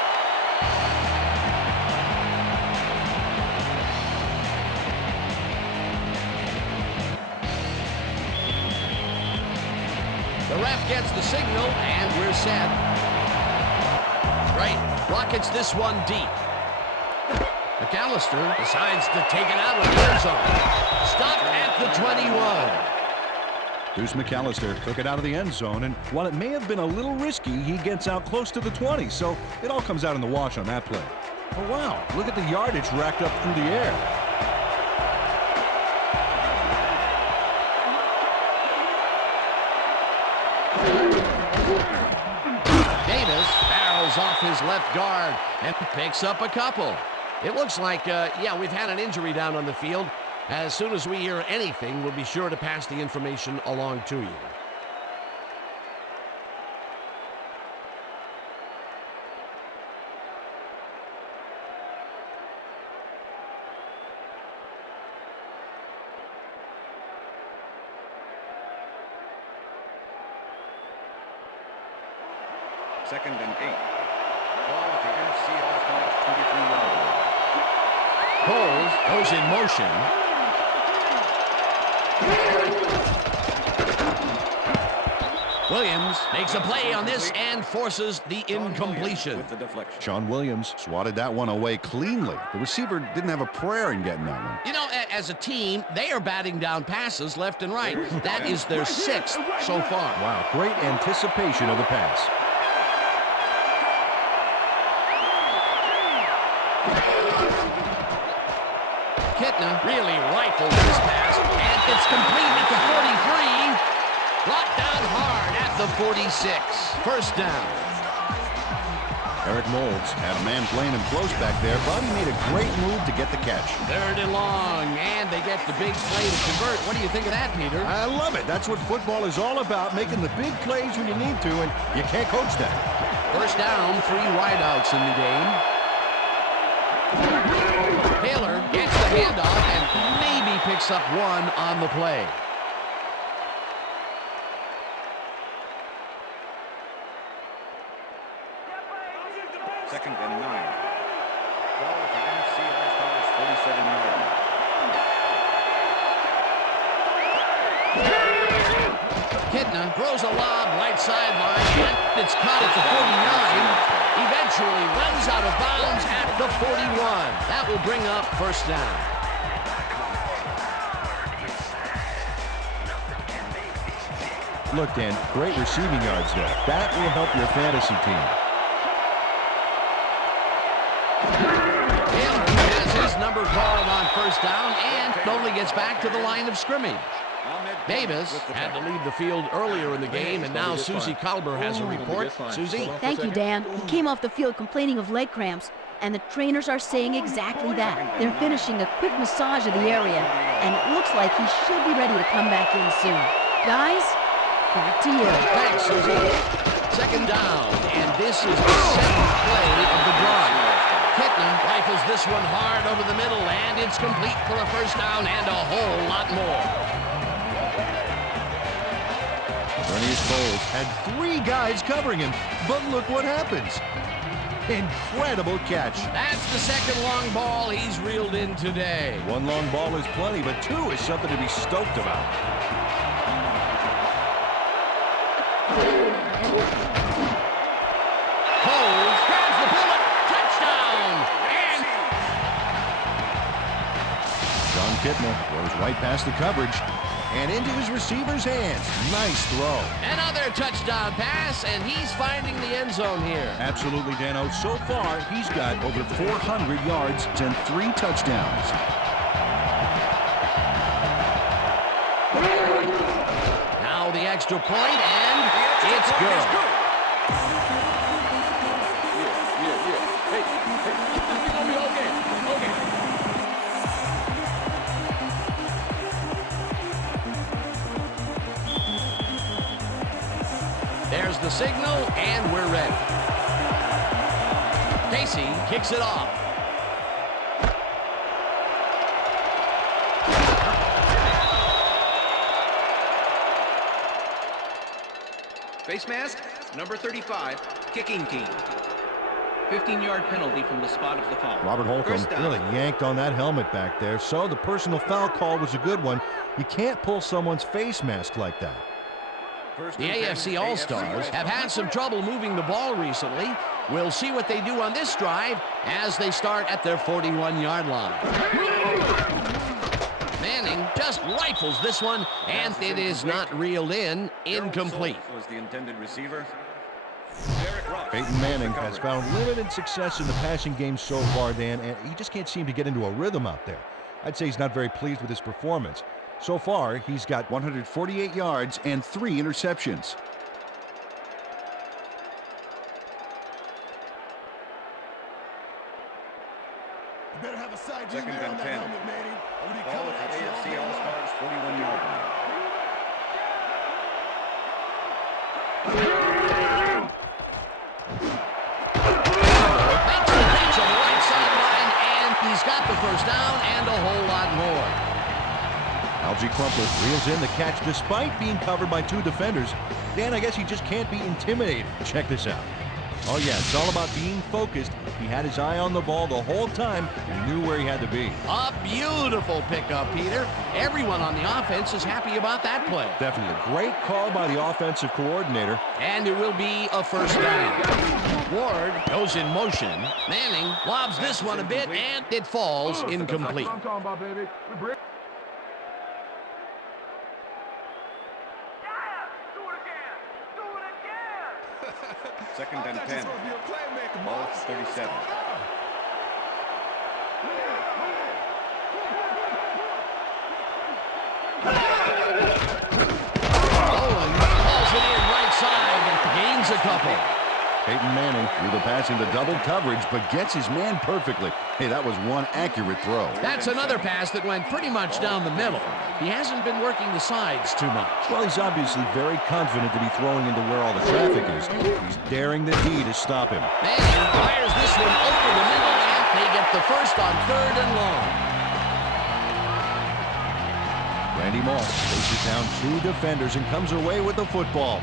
The ref gets the signal, and we're set. Right, Rockets this one deep. McAllister decides to take it out of the end zone. Stopped at the 21. Deuce McAllister took it out of the end zone, and while it may have been a little risky, he gets out close to the 20, so it all comes out in the wash on that play. Oh, wow, look at the yardage racked up through the air. Davis barrels off his left guard and picks up a couple. It looks like, yeah, we've had an injury down on the field. As soon as we hear anything, we'll be sure to pass the information along to you. Second and 8. Ball at the NFC All-Stars 23-yard line. Coles goes in motion. Williams makes a play on this and forces the incompletion. With the deflection. Sean Williams swatted that one away cleanly. The receiver didn't have a prayer in getting that one. You know, as a team, they are batting down passes left and right. That is their 6th so far. Wow, great anticipation of the pass. Kitna really rifles this pass, and it's complete at the 43. Brought down hard at the 46. First down. Eric Moulds had a man playing him close back there, but he made a great move to get the catch. 3rd and long, and they get the big play to convert. What do you think of that, Peter? I love it. That's what football is all about, making the big plays when you need to, and you can't coach that. First down, 3 wideouts in the game. Taylor gets the handoff and maybe picks up 1 on the play. Second and 9. Ball at the NFC All-Stars 47-yard line. Kitna throws a lob right sideline, and it's caught at the 49. Eventually runs out of bounds at the 41. That will bring up first down. Look, Dan, great receiving yards there. That will help your fantasy team. Taylor has his number called on first down and only gets back to the line of scrimmage. Davis had to leave the field earlier in the game, and now Susie Kalber has a report. Susie? Thank you, Dan. He came off the field complaining of leg cramps, and the trainers are saying exactly that. They're finishing a quick massage of the area, and it looks like he should be ready to come back in soon. Guys, back to you. Thanks, Susie. Second down, and this is the 7th play of the drive. Kitna rifles this one hard over the middle, and it's complete for a first down and a whole lot more. Bernice Coles had 3 guys covering him, but look what happens. Incredible catch. That's the second long ball he's reeled in today. 1 long ball is plenty, but 2 is something to be stoked about. Coles grabs the bullet. Touchdown! And John Kitna goes right past the coverage and into his receiver's hands. Nice throw. another touchdown pass, and he's finding the end zone here. Absolutely, Dano. So far, he's got over 400 yards and 3 touchdowns. Now the extra point, and it's good. Hey, it's gonna be okay. There's the signal, and we're ready. Casey kicks it off. Face mask, number 35, kicking team. 15-yard penalty from the spot of the foul. Robert Holcomb First down. really yanked on that helmet back there, so the personal foul call was a good one. You can't pull someone's face mask like that. The AFC All-Stars have had some trouble moving the ball recently. We'll see what they do on this drive as they start at their 41-yard line. Manning just rifles this one, and it is not reeled in. Incomplete. Was the intended receiver. Peyton Manning has found limited success in the passing game so far, Dan, and he just can't seem to get into a rhythm out there. I'd say he's not very pleased with his performance. So far, he's got 148 yards and 3 interceptions. You better have a side Second on and that 10. helmet, Manning. Already Ball coming at at the you. AFC All-Stars 41-yard line. Makes the reach on the right sideline, and he's got the first down and a whole lot more. Algie Crumpler reels in the catch despite being covered by 2 defenders. Dan, I guess he just can't be intimidated. Check this out. Oh yeah, it's all about being focused. He had his eye on the ball the whole time, and he knew where he had to be. A beautiful pickup, Peter. Everyone on the offense is happy about that play. Definitely a great call by the offensive coordinator. And it will be a first down. Ward goes in motion. Manning lobs this one a bit, and it falls incomplete. That's what I'm talking about, baby. Second and 10. Ball at 37. Owen hauls it in right side and gains a couple. Peyton Manning through the passing the double coverage, but gets his man perfectly. Hey, that was one accurate throw. That's another pass that went pretty much down the middle. He hasn't been working the sides too much. Well, he's obviously very confident to be throwing into where all the traffic is. He's daring the D to stop him. Manning fires this one over the middle, and they get the first on 3rd and long. Randy Moss faces down 2 defenders and comes away with the football.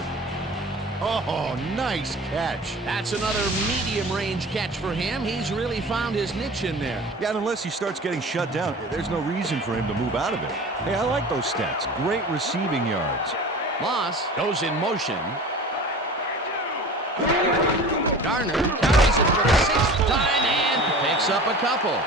Oh, nice catch. That's another medium-range catch for him. He's really found his niche in there. Yeah, and unless he starts getting shut down, there's no reason for him to move out of it. Hey, I like those stats. Great receiving yards. Moss goes in motion. Garner carries it for the 6th time and picks up a couple.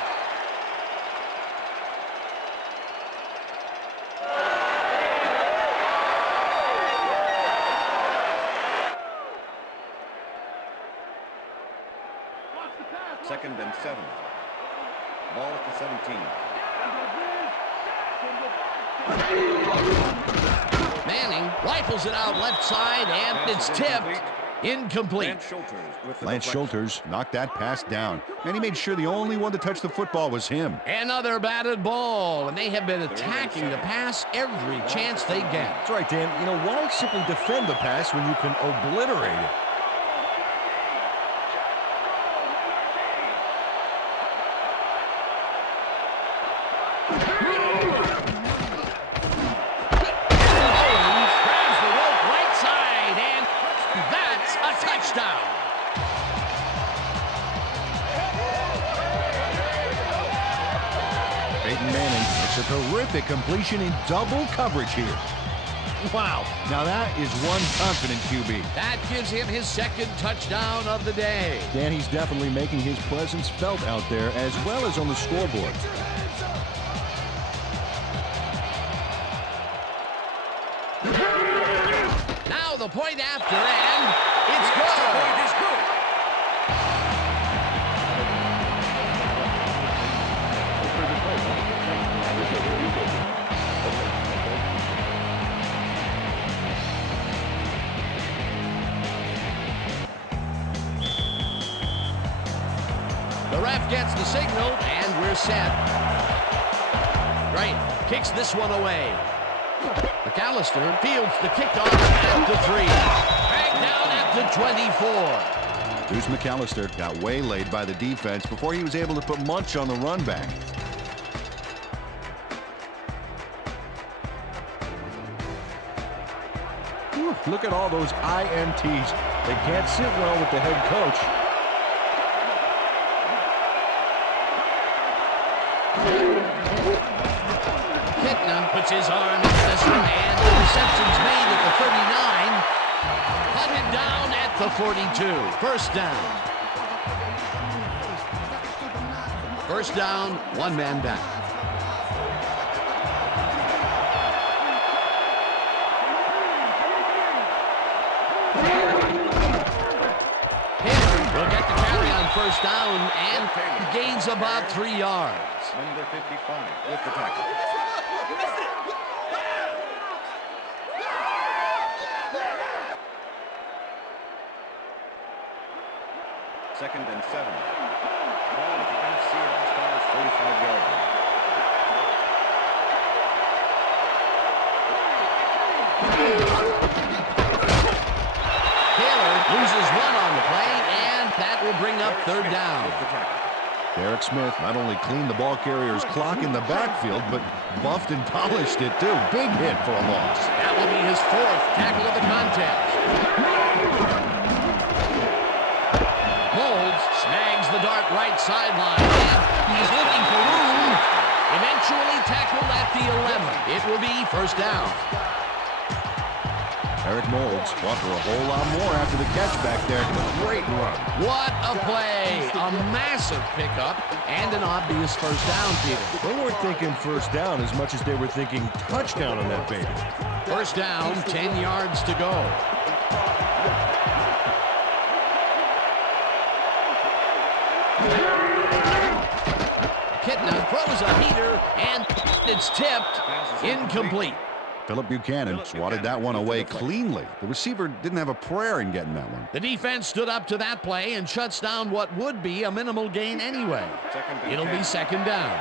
Second and 7. Ball at the 17. Manning rifles it out left side, and it's tipped. Incomplete. Lance Schulters knocked that pass down, and he made sure the only one to touch the football was him. Another batted ball, and they have been attacking the pass every chance they get. That's right, Dan. You know, why simply defend the pass when you can obliterate it? A terrific completion in double coverage here. Wow, now that is one confident QB. That gives him his 2nd touchdown of the day. Dan, he's definitely making his presence felt out there as well as on the scoreboard. Now the point after, and it's good. It's good. The ref gets the signal, and we're set. Wright kicks this one away. McAllister fields the kickoff at the 3. Back down at the 24. Deuce McAllister got waylaid by the defense before he was able to put Munch on the run back. Whew, look at all those INTs. They can't sit well with the head coach. Kitna puts his arm into this one, and the reception's made at the 39. the 42. First down. First down, one man down. Taylor will get the carry on first down and gains about 3 yards. Number 55 with the tackle. Second and 7. Ball at the NFC All-Stars 45-yard line. Taylor loses one on the play, and that will bring up third down. Derek Smith not only cleaned the ball carrier's clock in the backfield, but buffed and polished it too. Big hit for a loss. That will be his 4th tackle of the contest. Molds snags the dart right sideline, and he's looking for room. Eventually tackled at the 11. It will be first down. Eric Molds fought for a whole lot more after the catch back there. Great run. What a play. A massive pickup and an obvious first down, Peter. They weren't thinking first down as much as they were thinking touchdown on that baby. First down, 10 yards to go. Kitna throws a heater, and it's tipped. Incomplete. Philip Buchanan swatted that one away cleanly. The receiver didn't have a prayer in getting that one. The defense stood up to that play and shuts down what would be a minimal gain anyway. It'll be second down.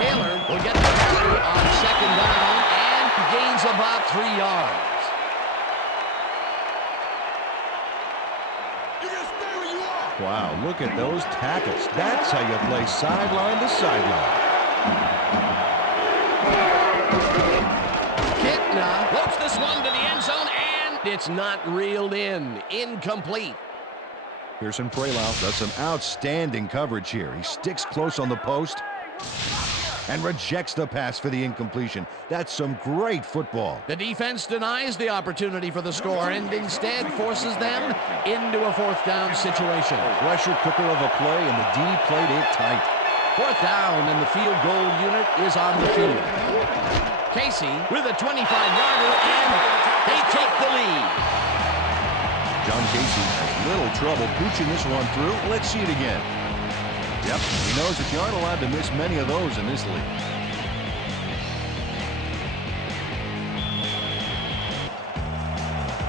Taylor will get the carry on second down and gains about 3 yards. Wow, look at those tackles. That's how you play sideline to sideline. Kitna floats this one to the end zone, and it's not reeled in. Incomplete. Pearson Pralow does some outstanding coverage here. He sticks close on the post and rejects the pass for the incompletion. That's some great football. The defense denies the opportunity for the score and instead forces them into a fourth down situation. Pressure cooker of a play, and the D played it tight. Fourth down, and the field goal unit is on the field. Casey with a 25-yarder, and they take the lead. John Casey has little trouble pooching this one through. Let's see it again. Yep, he knows that you aren't allowed to miss many of those in this league.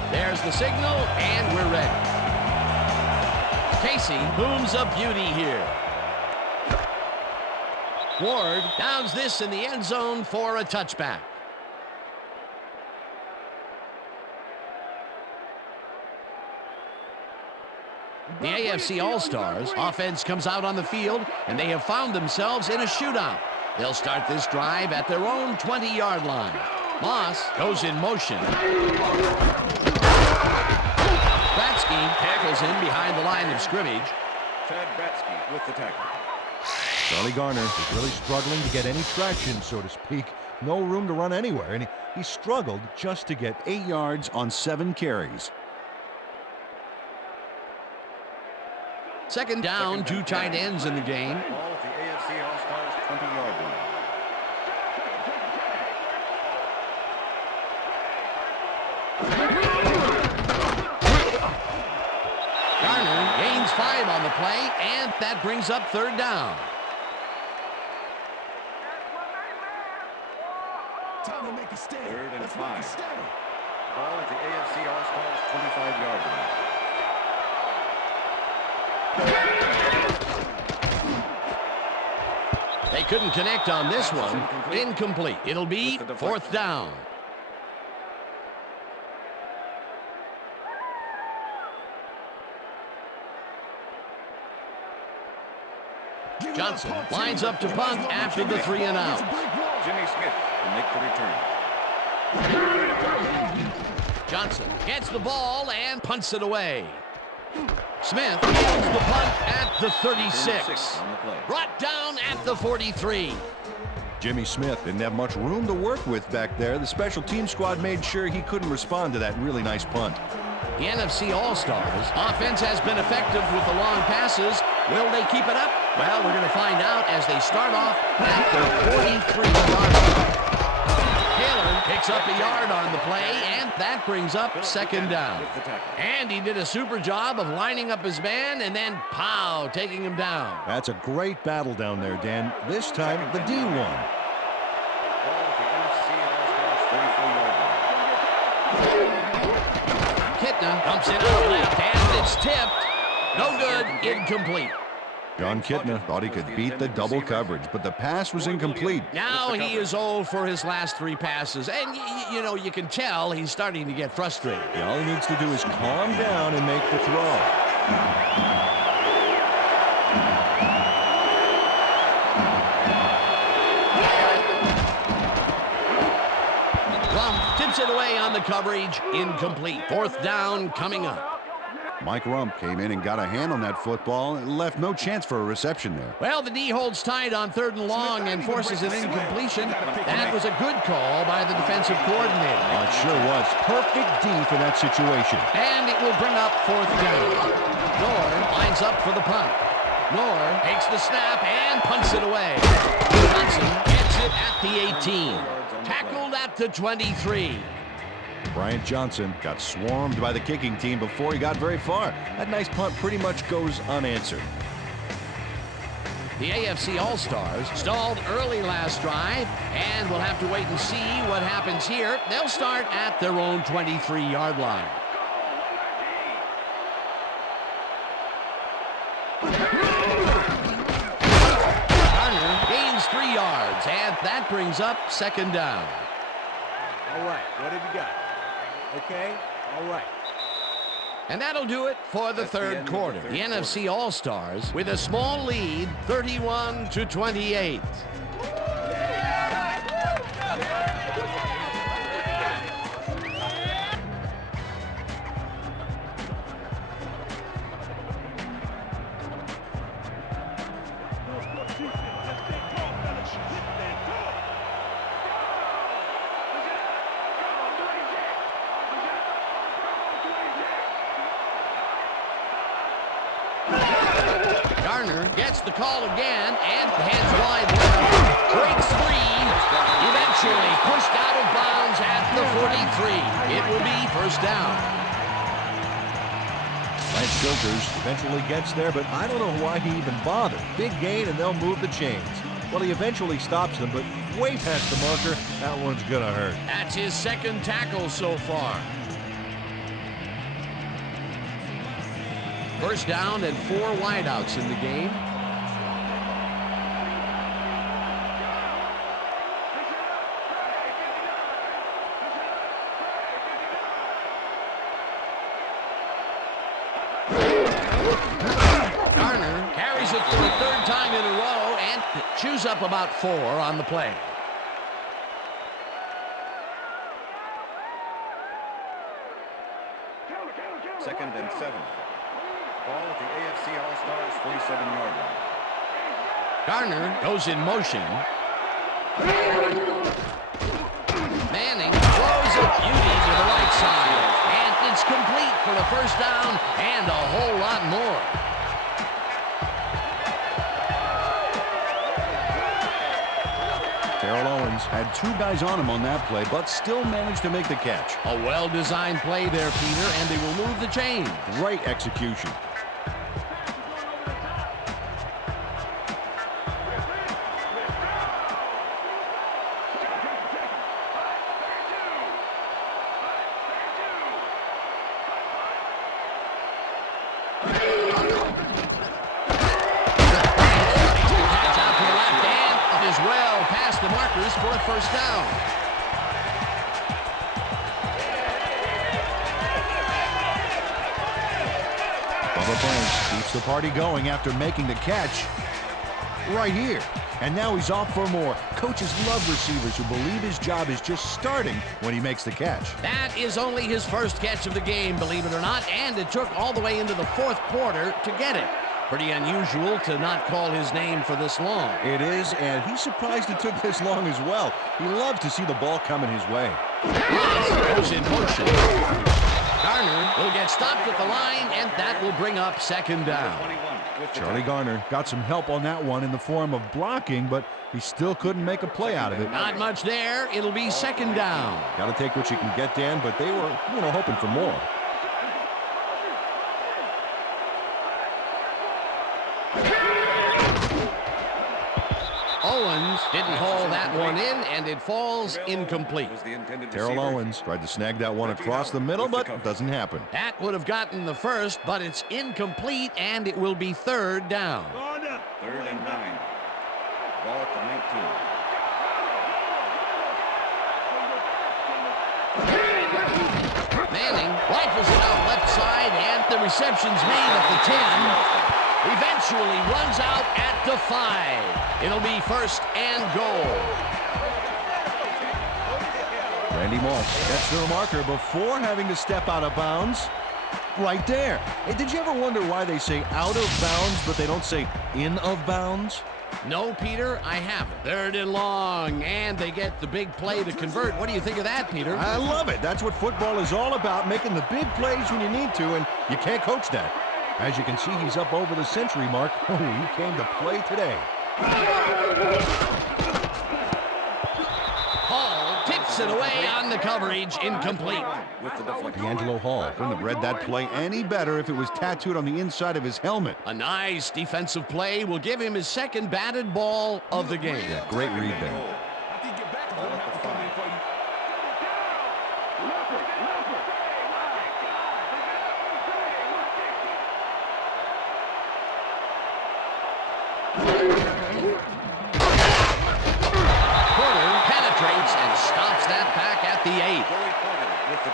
There's the signal, and we're ready. Casey booms a beauty here. Ward downs this in the end zone for a touchback. The AFC All-Stars offense comes out on the field, and they have found themselves in a shootout. They'll start this drive at their own 20-yard line. Moss goes in motion. Batsky tackles him behind the line of scrimmage. Chad Batsky with the tackle. Charlie Garner is really struggling to get any traction, so to speak. No room to run anywhere, and he struggled just to get 8 yards on 7 carries. Second down, 2 tight ends in the game. Ball at the AFC All-Stars 20-yard line. Garner gains 5 on the play, and that brings up third down. Time to make a stand. Third and Let's make 5. a stand. Ball at the AFC All-Stars 25-yard line. They couldn't connect on this one. Incomplete. It'll be fourth down. Johnson lines up to punt after the 3 and out. Jimmy Smith will make the return. Johnson gets the ball and punts it away. Smith fields the punt at the 36. On the play. Brought down at the 43. Jimmy Smith didn't have much room to work with back there. The special team squad made sure he couldn't respond to that really nice punt. The NFC All-Stars offense has been effective with the long passes. Will they keep it up? Well, we're going to find out as they start off at the 43-yard line. Taylor picks up a yard on the play, and that brings up second down. And he did a super job of lining up his man and then, pow, taking him down. That's a great battle down there, Dan. This time, the D won. Kitna dumps it out left, and it's tipped. No good, incomplete. John Kitna thought he could beat the double coverage, but the pass was incomplete. Now he is 0 for his last 3 passes, and you know, you can tell he's starting to get frustrated. Yeah, all he needs to do is calm down and make the throw. Rump tips it away on the coverage, incomplete. 4th down coming up. Mike Rump came in and got a hand on that football and left no chance for a reception there. Well, the D holds tight on 3rd and long and forces an incompletion. That was a good call by the defensive coordinator. It sure was. Perfect D for that situation. And it will bring up 4th down. Noor lines up for the punt. Noor takes the snap and punts it away. Johnson gets it at the 18. Tackled at the 23. Bryant Johnson got swarmed by the kicking team before he got very far. That nice punt pretty much goes unanswered. The AFC All-Stars stalled early last drive, and we'll have to wait and see what happens here. They'll start at their own 23-yard line. Garner gains 3 yards, and that brings up second down. All right, what have you got? Okay, all right. And that'll do it for the third quarter. The NFC All-Stars with a small lead, 31-28. Garner gets the call again and heads wide left. Breaks free. Eventually pushed out of bounds at the 43. It will be first down. Lance Chilters eventually gets there, but I don't know why he even bothered. Big gain, and they'll move the chains. Well, he eventually stops them, but way past the marker, that one's gonna hurt. That's his second tackle so far. First down and 4 wideouts in the game. Garner carries it for the 3rd time in a row and chews up about 4 on the play. Second and 7. Ball at the AFC All-Stars 47-yard line. Garner goes in motion. Manning throws a beauty to the right side. And it's complete for the first down and a whole lot more. Terrell Owens had 2 guys on him on that play, but still managed to make the catch. A well-designed play there, Peter, and they will move the chains. Great execution. For a first down. Bubba Banks keeps the party going after making the catch right here. And now he's off for more. Coaches love receivers who believe his job is just starting when he makes the catch. That is only his first catch of the game, believe it or not, and it took all the way into the 4th quarter to get it. Pretty unusual to not call his name for this long. It is, and he's surprised it took this long as well. He loves to see the ball coming his way. Goes in motion. Garner will get stopped at the line, and that will bring up second down. Charlie Garner got some help on that one in the form of blocking, but he still couldn't make a play out of it. Not much there. It'll be second down. Got to take what you can get, Dan, but they were, hoping for more. Owens didn't haul that one in, and it falls incomplete. Terrell Owens tried to snag that one across the middle, but it doesn't happen. That would have gotten the first, but it's incomplete, and it will be third down. 3rd and 9. Ball at the 19. Manning rifles it out left side, and the reception's made at the 10. Eventually runs out at the 5. It'll be first and goal. Randy Moss gets to the marker before having to step out of bounds. Right there. Hey, did you ever wonder why they say out of bounds, but they don't say in of bounds? No, Peter, I haven't. 3rd and long, and they get the big play to convert. What do you think of that, Peter? I love it. That's what football is all about, making the big plays when you need to, and you can't coach that. As you can see, he's up over the century mark. Oh, he came to play today. Hall tips it away on the coverage, incomplete. D'Angelo Hall couldn't have read that play any better if it was tattooed on the inside of his helmet. A nice defensive play will give him his second batted ball of the game. Yeah, great read there.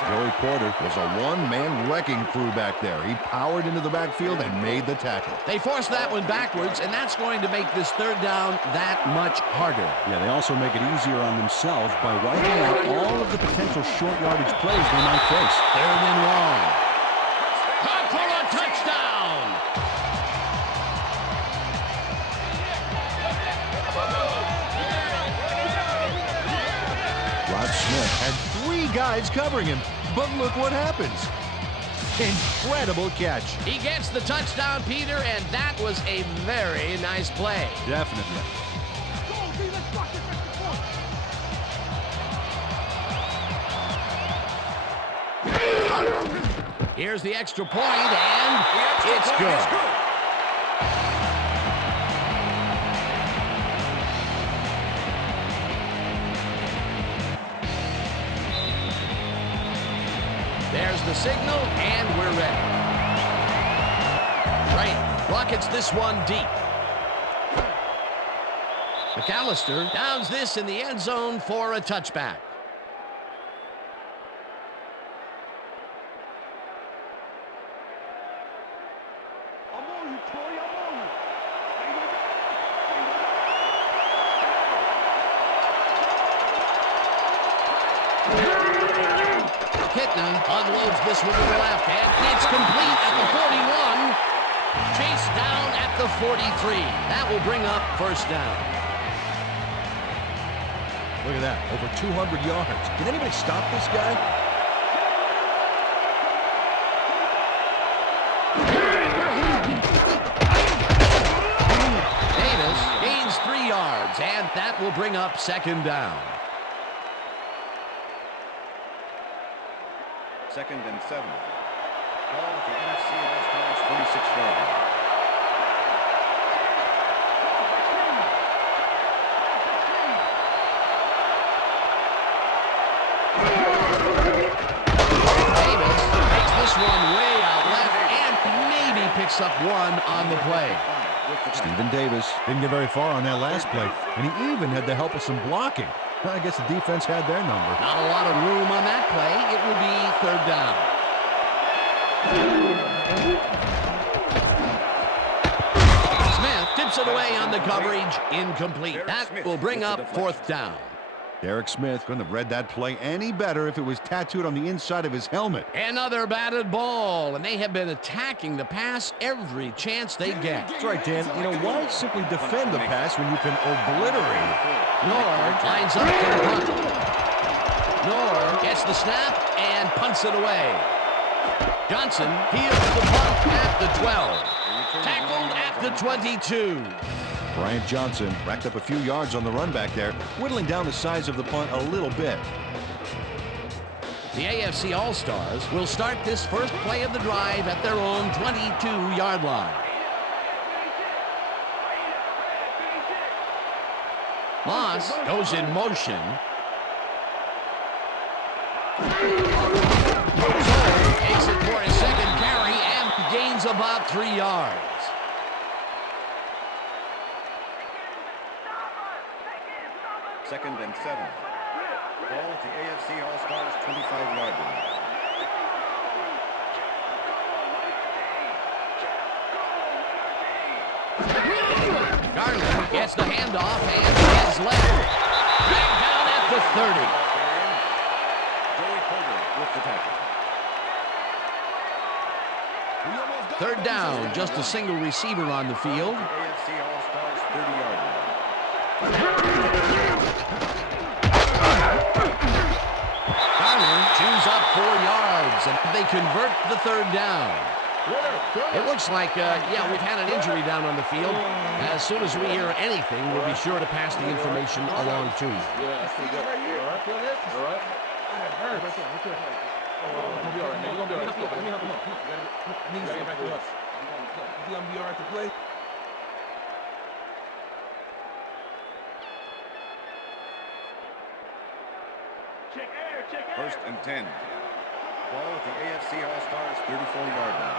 Joey Porter was a one-man wrecking crew back there. He powered into the backfield and made the tackle. They forced that one backwards, and that's going to make this third down that much harder. Yeah, they also make it easier on themselves by wiping out all of the potential short yardage plays they might face. 3rd and long. Caught for a touchdown! Rod Smith had 3 guys covering him, but look what happens. Incredible catch. He gets the touchdown, Peter, and that was a very nice play. Definitely. Here's the extra point, and it's good. There's the signal, and we're ready. Right, rockets this one deep. McAllister downs this in the end zone for a touchback. Unloads this one to the left, and it's complete at the 41. Chased down at the 43. That will bring up first down. Look at that, over 200 yards. Can anybody stop this guy? Davis gains 3 yards, and that will bring up second down. 2nd and 7. Ball at the NFC College 46-yard line. Davis takes this one way out left and maybe picks up one on the play. Stephen Davis didn't get very far on that last play, and he even had the help of some blocking. I guess the defense had their number. Not a lot of room on that play. It will be third down. Smith tips it away on the coverage. Incomplete. That will bring up fourth down. Derek Smith couldn't have read that play any better if it was tattooed on the inside of his helmet. Another batted ball, and they have been attacking the pass every chance they get. That's right, Dan. You know, why simply defend the pass when you can obliterate it? Nord lines up for the punt. Nord gets the snap and punts it away. Johnson fields the punt at the 12. Tackled at the 22. Bryant Johnson racked up a few yards on the run back there, whittling down the size of the punt a little bit. The AFC All-Stars will start this first play of the drive at their own 22-yard line. Moss goes in motion. Takes it for his second carry and gains about 3 yards. Second and 7. Ball at the AFC All-Stars 25-yard line. Garland gets the handoff and heads left. Dragged down at the 30. Joey Porter with the tackle. Third down, just a single receiver on the field. AFC All-Stars 30-yard line. Garland chews up 4 yards, and they convert the third down. It looks like, we've had an injury down on the field. As soon as we hear anything, we'll be sure to pass the information along to you. Yeah, that's pretty good. All right, feel this? All right. It hurts. You're going to be all right, man. You're going to be all right. Let's go. Let me help him up. I need you to get back to us. You think I'm going to be all right to play? First and 10. Ball at the AFC All-Stars 34-yard line.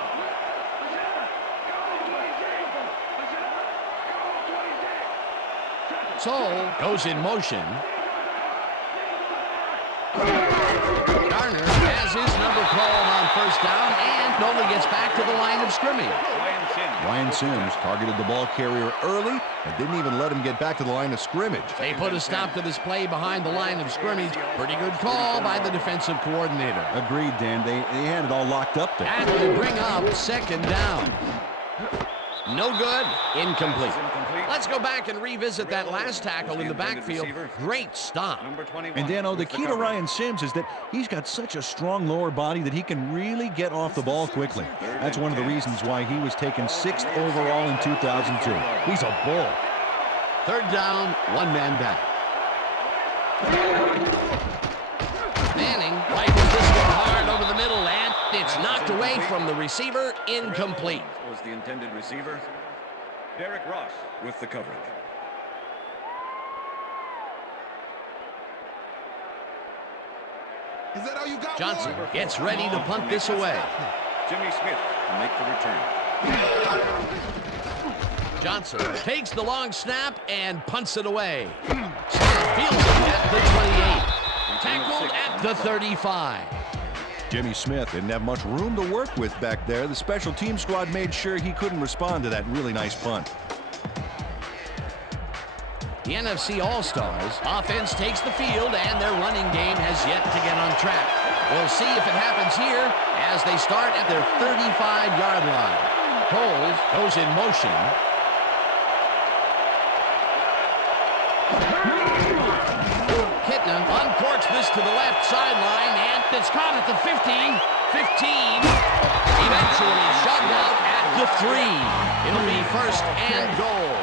Soul goes in motion. Garner has his number called on first down and only gets back to the line of scrimmage. Ryan Sims targeted the ball carrier early and didn't even let him get back to the line of scrimmage. They put a stop to this play behind the line of scrimmage. Pretty good call by the defensive coordinator. Agreed, Dan. They had it all locked up there. That will bring up second down. No good. Incomplete. Let's go back and revisit that last tackle in the backfield. Great stop. And Dano, the key to Ryan Sims is that he's got such a strong lower body that he can really get off the ball quickly. That's one of the reasons why he was taken 6th overall in 2002. He's a bull. Third down, one man back. Manning rifles this one hard over the middle, and it's knocked away from the receiver. Incomplete. Was the intended receiver. Derek Ross with the coverage. Is that all you got? Johnson gets ready to punt this away. Jimmy Smith to make the return. Johnson takes the long snap and punts it away. Smith fields it at the 28. Tackled at the 35. Jimmy Smith didn't have much room to work with back there. The special team squad made sure he couldn't respond to that really nice punt. The NFC All-Stars offense takes the field, and their running game has yet to get on track. We'll see if it happens here as they start at their 35-yard line. Coles goes in motion. Kitna uncorks this to the left sideline, and it's caught at the 15. 15. Eventually shoved out at the 3. It'll be first and goal.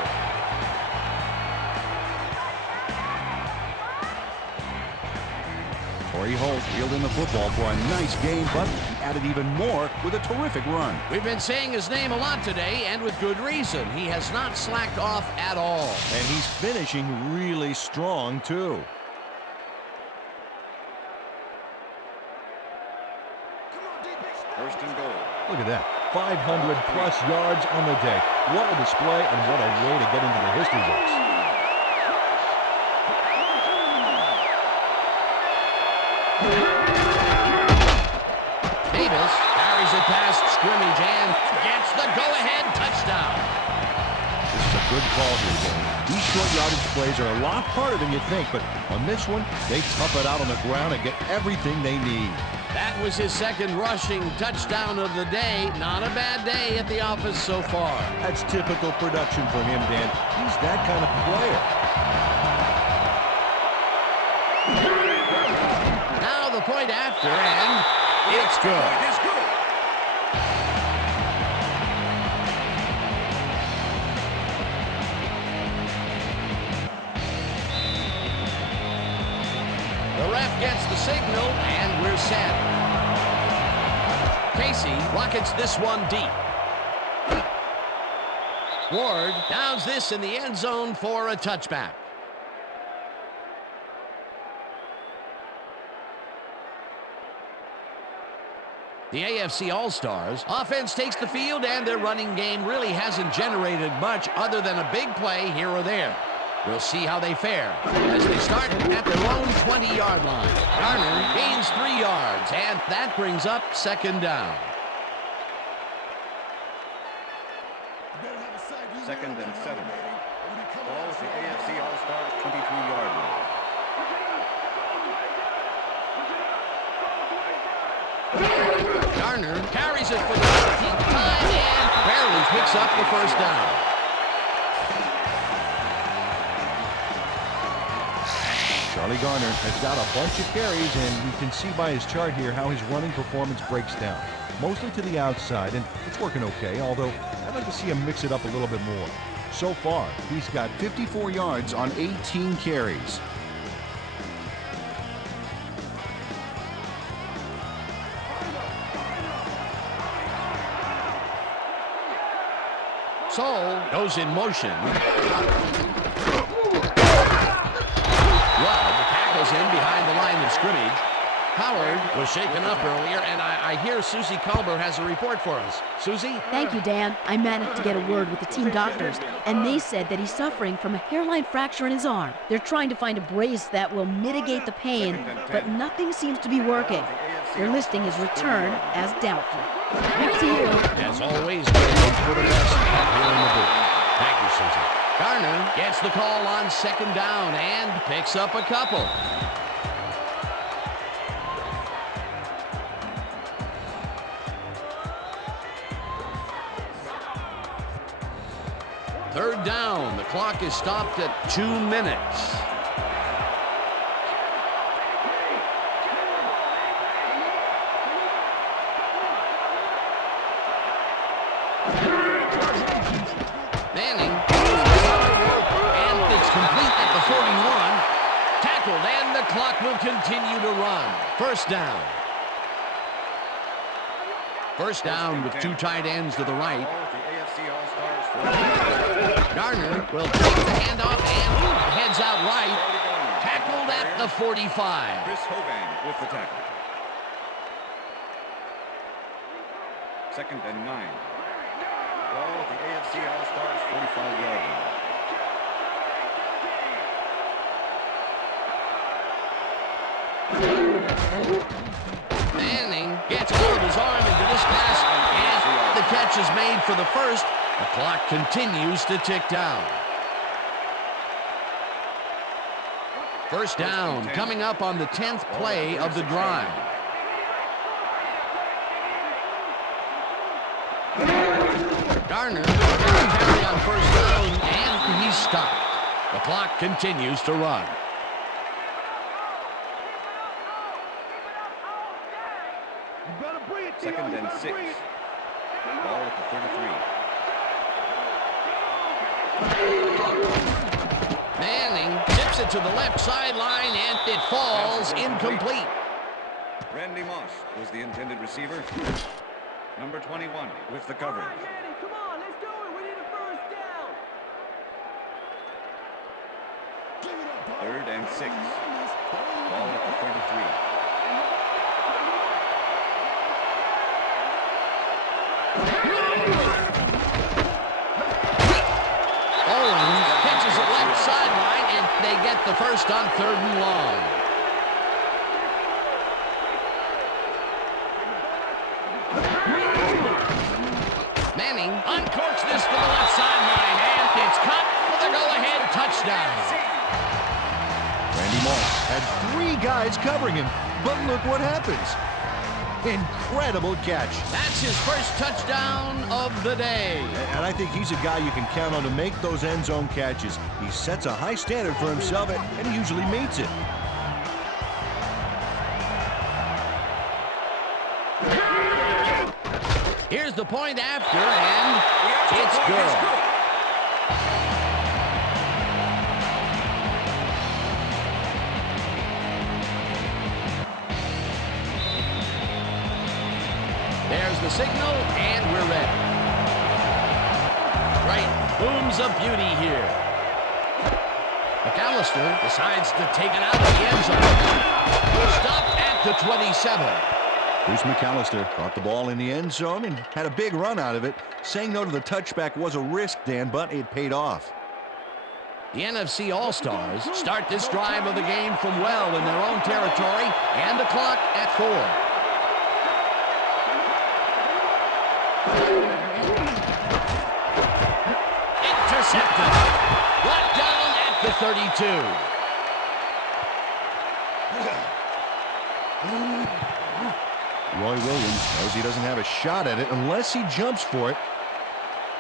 Torrey Holt fielding the football for a nice game, but he added even more with a terrific run. We've been saying his name a lot today, and with good reason. He has not slacked off at all. And he's finishing really strong, too. First and goal. Look at that. 500-plus yards on the day. What a display and what a way to get into the history books. Davis carries it past scrimmage and gets the go-ahead touchdown. This is a Good call here, Dan. These short yardage plays are a lot harder than you think, but on this one, they tough it out on the ground and get everything they need. That was his second rushing touchdown of the day. Not a bad day at the office so far. That's typical production from him, Dan. He's that kind of player. Now the point after, and it's good. It's good. The ref gets the signal, and we're set. Casey rockets this one deep. Ward downs this in the end zone for a touchback. The AFC All-Stars offense takes the field, and their running game really hasn't generated much other than a big play here or there. We'll see how they fare as they start at their own 20-yard line. Garner gains 3 yards, and that brings up second down. Second and 7. Ball is the AFC All-Stars 23-yard line. Garner carries it for the 15th time and barely picks up the first down. Charlie Garner has got a bunch of carries, and you can see by his chart here how his running performance breaks down. Mostly to the outside, and it's working okay, although I'd like to see him mix it up a little bit more. So far, he's got 54 yards on 18 carries. Soul goes in motion. Rudd tackles him behind the line of scrimmage. Howard was shaken up earlier, and I hear Susie Culber has a report for us. Susie? Thank you, Dan. I managed to get a word with the team doctors, and they said that he's suffering from a hairline fracture in his arm. They're trying to find a brace that will mitigate the pain, but nothing seems to be working. They're listing his return as doubtful. Back to you. As always, hope for the best here in the booth. Thank you, Susie. Garner gets the call on second down and picks up a couple. Third down. The clock is stopped at 2 minutes. Manning and it's complete at the 41. Tackled, and the clock will continue to run. First down. First down with 2 tight ends to the right. Garner will take the handoff and heads out right. Tackled at the 45. Chris Hogan with the tackle. Second and 9. Ball at the AFC All-Stars 45-yard line. Manning gets all of his arm into this pass, and the catch is made for the first. The clock continues to tick down. First down coming up on the 10th play of the drive. Garner carry on first down, and he's stopped. The clock continues to run. Second and 6. Ball at the 33. Manning tips it to the left sideline, and it falls incomplete. Randy Moss was the intended receiver. Number 21 with the coverage. Come on, let's do it. We need a first down. Third and 6. Ball at the 33. Owens catches it left sideline, and they get the first on 3rd and long. Manning uncorks this to the left sideline, and It's caught for the go-ahead touchdown. Randy Moss had 3 guys covering him, but look what happens. Incredible catch. That's his first touchdown of the day. And I think he's a guy you can count on to make those end zone catches. He sets a high standard for himself, and he usually meets it. Here's the point after, and it's good. There's the signal, and we're ready. Right, booms of beauty here. McAllister decides to take it out of the end zone. Stop at the 27. Bruce McAllister caught the ball in the end zone and had a big run out of it. Saying no to the touchback was a risk, Dan, but it paid off. The NFC All-Stars start this drive of the game from well in their own territory, and the clock at 4. Intercepted. Brought down at the 32. Roy Williams knows he doesn't have a shot at it unless he jumps for it.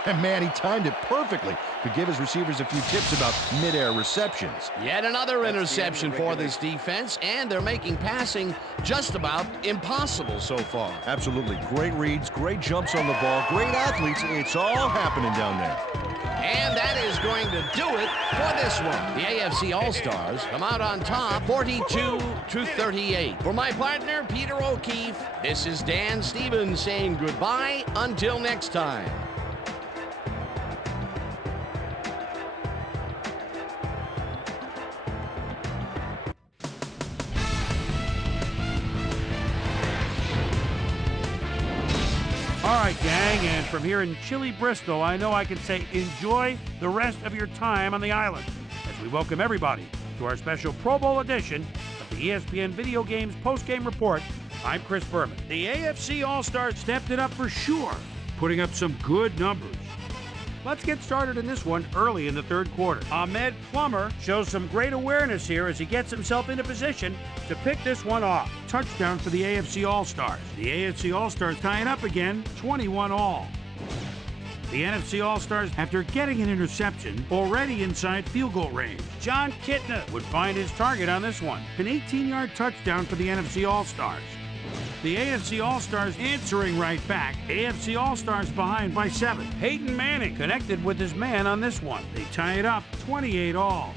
And man, he timed it perfectly. Could give his receivers a few tips about mid-air receptions. Yet another interception for this defense, and they're making passing just about impossible so far. Absolutely. Great reads, great jumps on the ball, great athletes. It's all happening down there. And that is going to do it for this one. The AFC All-Stars come out on top, 42-38. For my partner, Peter O'Keefe, this is Dan Stevens saying goodbye until next time. All right, gang, and from here in chilly Bristol, I know I can say enjoy the rest of your time on the island as we welcome everybody to our special Pro Bowl edition of the ESPN Video Games Postgame Report. I'm Chris Berman. The AFC All-Stars stepped it up for sure, putting up some good numbers. Let's get started in this one early in the third quarter. Ahmed Plummer shows some great awareness here as he gets himself into position to pick this one off. Touchdown for the AFC All-Stars. The AFC All-Stars tie it up again, 21-all. The NFC All-Stars, after getting an interception, already inside field goal range. John Kitna would find his target on this one. An 18-yard touchdown for the NFC All-Stars. The AFC All-Stars answering right back. AFC All-Stars behind by 7. Peyton Manning connected with his man on this one. They tie it up, 28-all.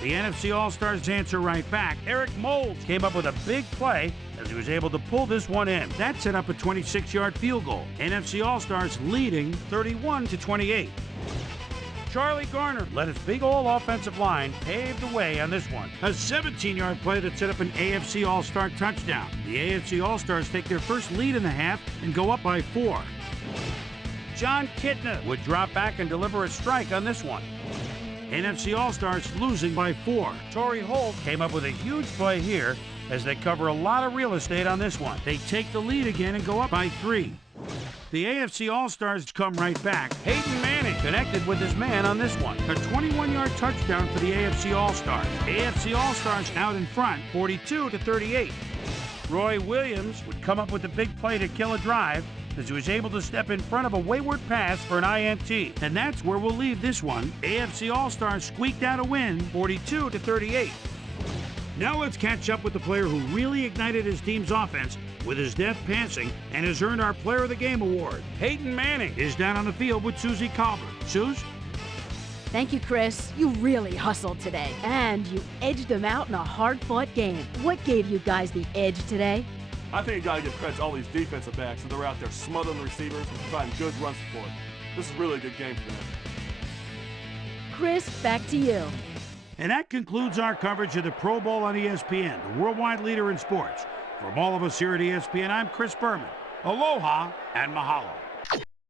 The NFC All-Stars answer right back. Eric Moulds came up with a big play as he was able to pull this one in. That set up a 26-yard field goal. NFC All-Stars leading 31-28. Charlie Garner led his big old offensive line pave the way on this one. A 17-yard play that set up an AFC All-Star touchdown. The AFC All-Stars take their first lead in the half and go up by 4. John Kitna would drop back and deliver a strike on this one. NFC All-Stars losing by 4. Torrey Holt came up with a huge play here as they cover a lot of real estate on this one. They take the lead again and go up by 3. The AFC All-Stars come right back. Peyton Manning connected with his man on this one. A 21-yard touchdown for the AFC All-Stars. AFC All-Stars out in front, 42-38. Roy Williams would come up with a big play to kill a drive as he was able to step in front of a wayward pass for an INT. And that's where we'll leave this one. AFC All-Stars squeaked out a win, 42-38. Now let's catch up with the player who really ignited his team's offense with his deft passing and has earned our Player of the Game award. Peyton Manning is down on the field with Susie Colbert. Suze? Thank you, Chris. You really hustled today, and you edged them out in a hard-fought game. What gave you guys the edge today? I think you got to give credit to all these defensive backs, and they're out there smothering the receivers and providing good run support. This is really a good game for them. Chris, back to you. And that concludes our coverage of the Pro Bowl on ESPN, the worldwide leader in sports. From all of us here at ESPN, I'm Chris Berman. Aloha and mahalo.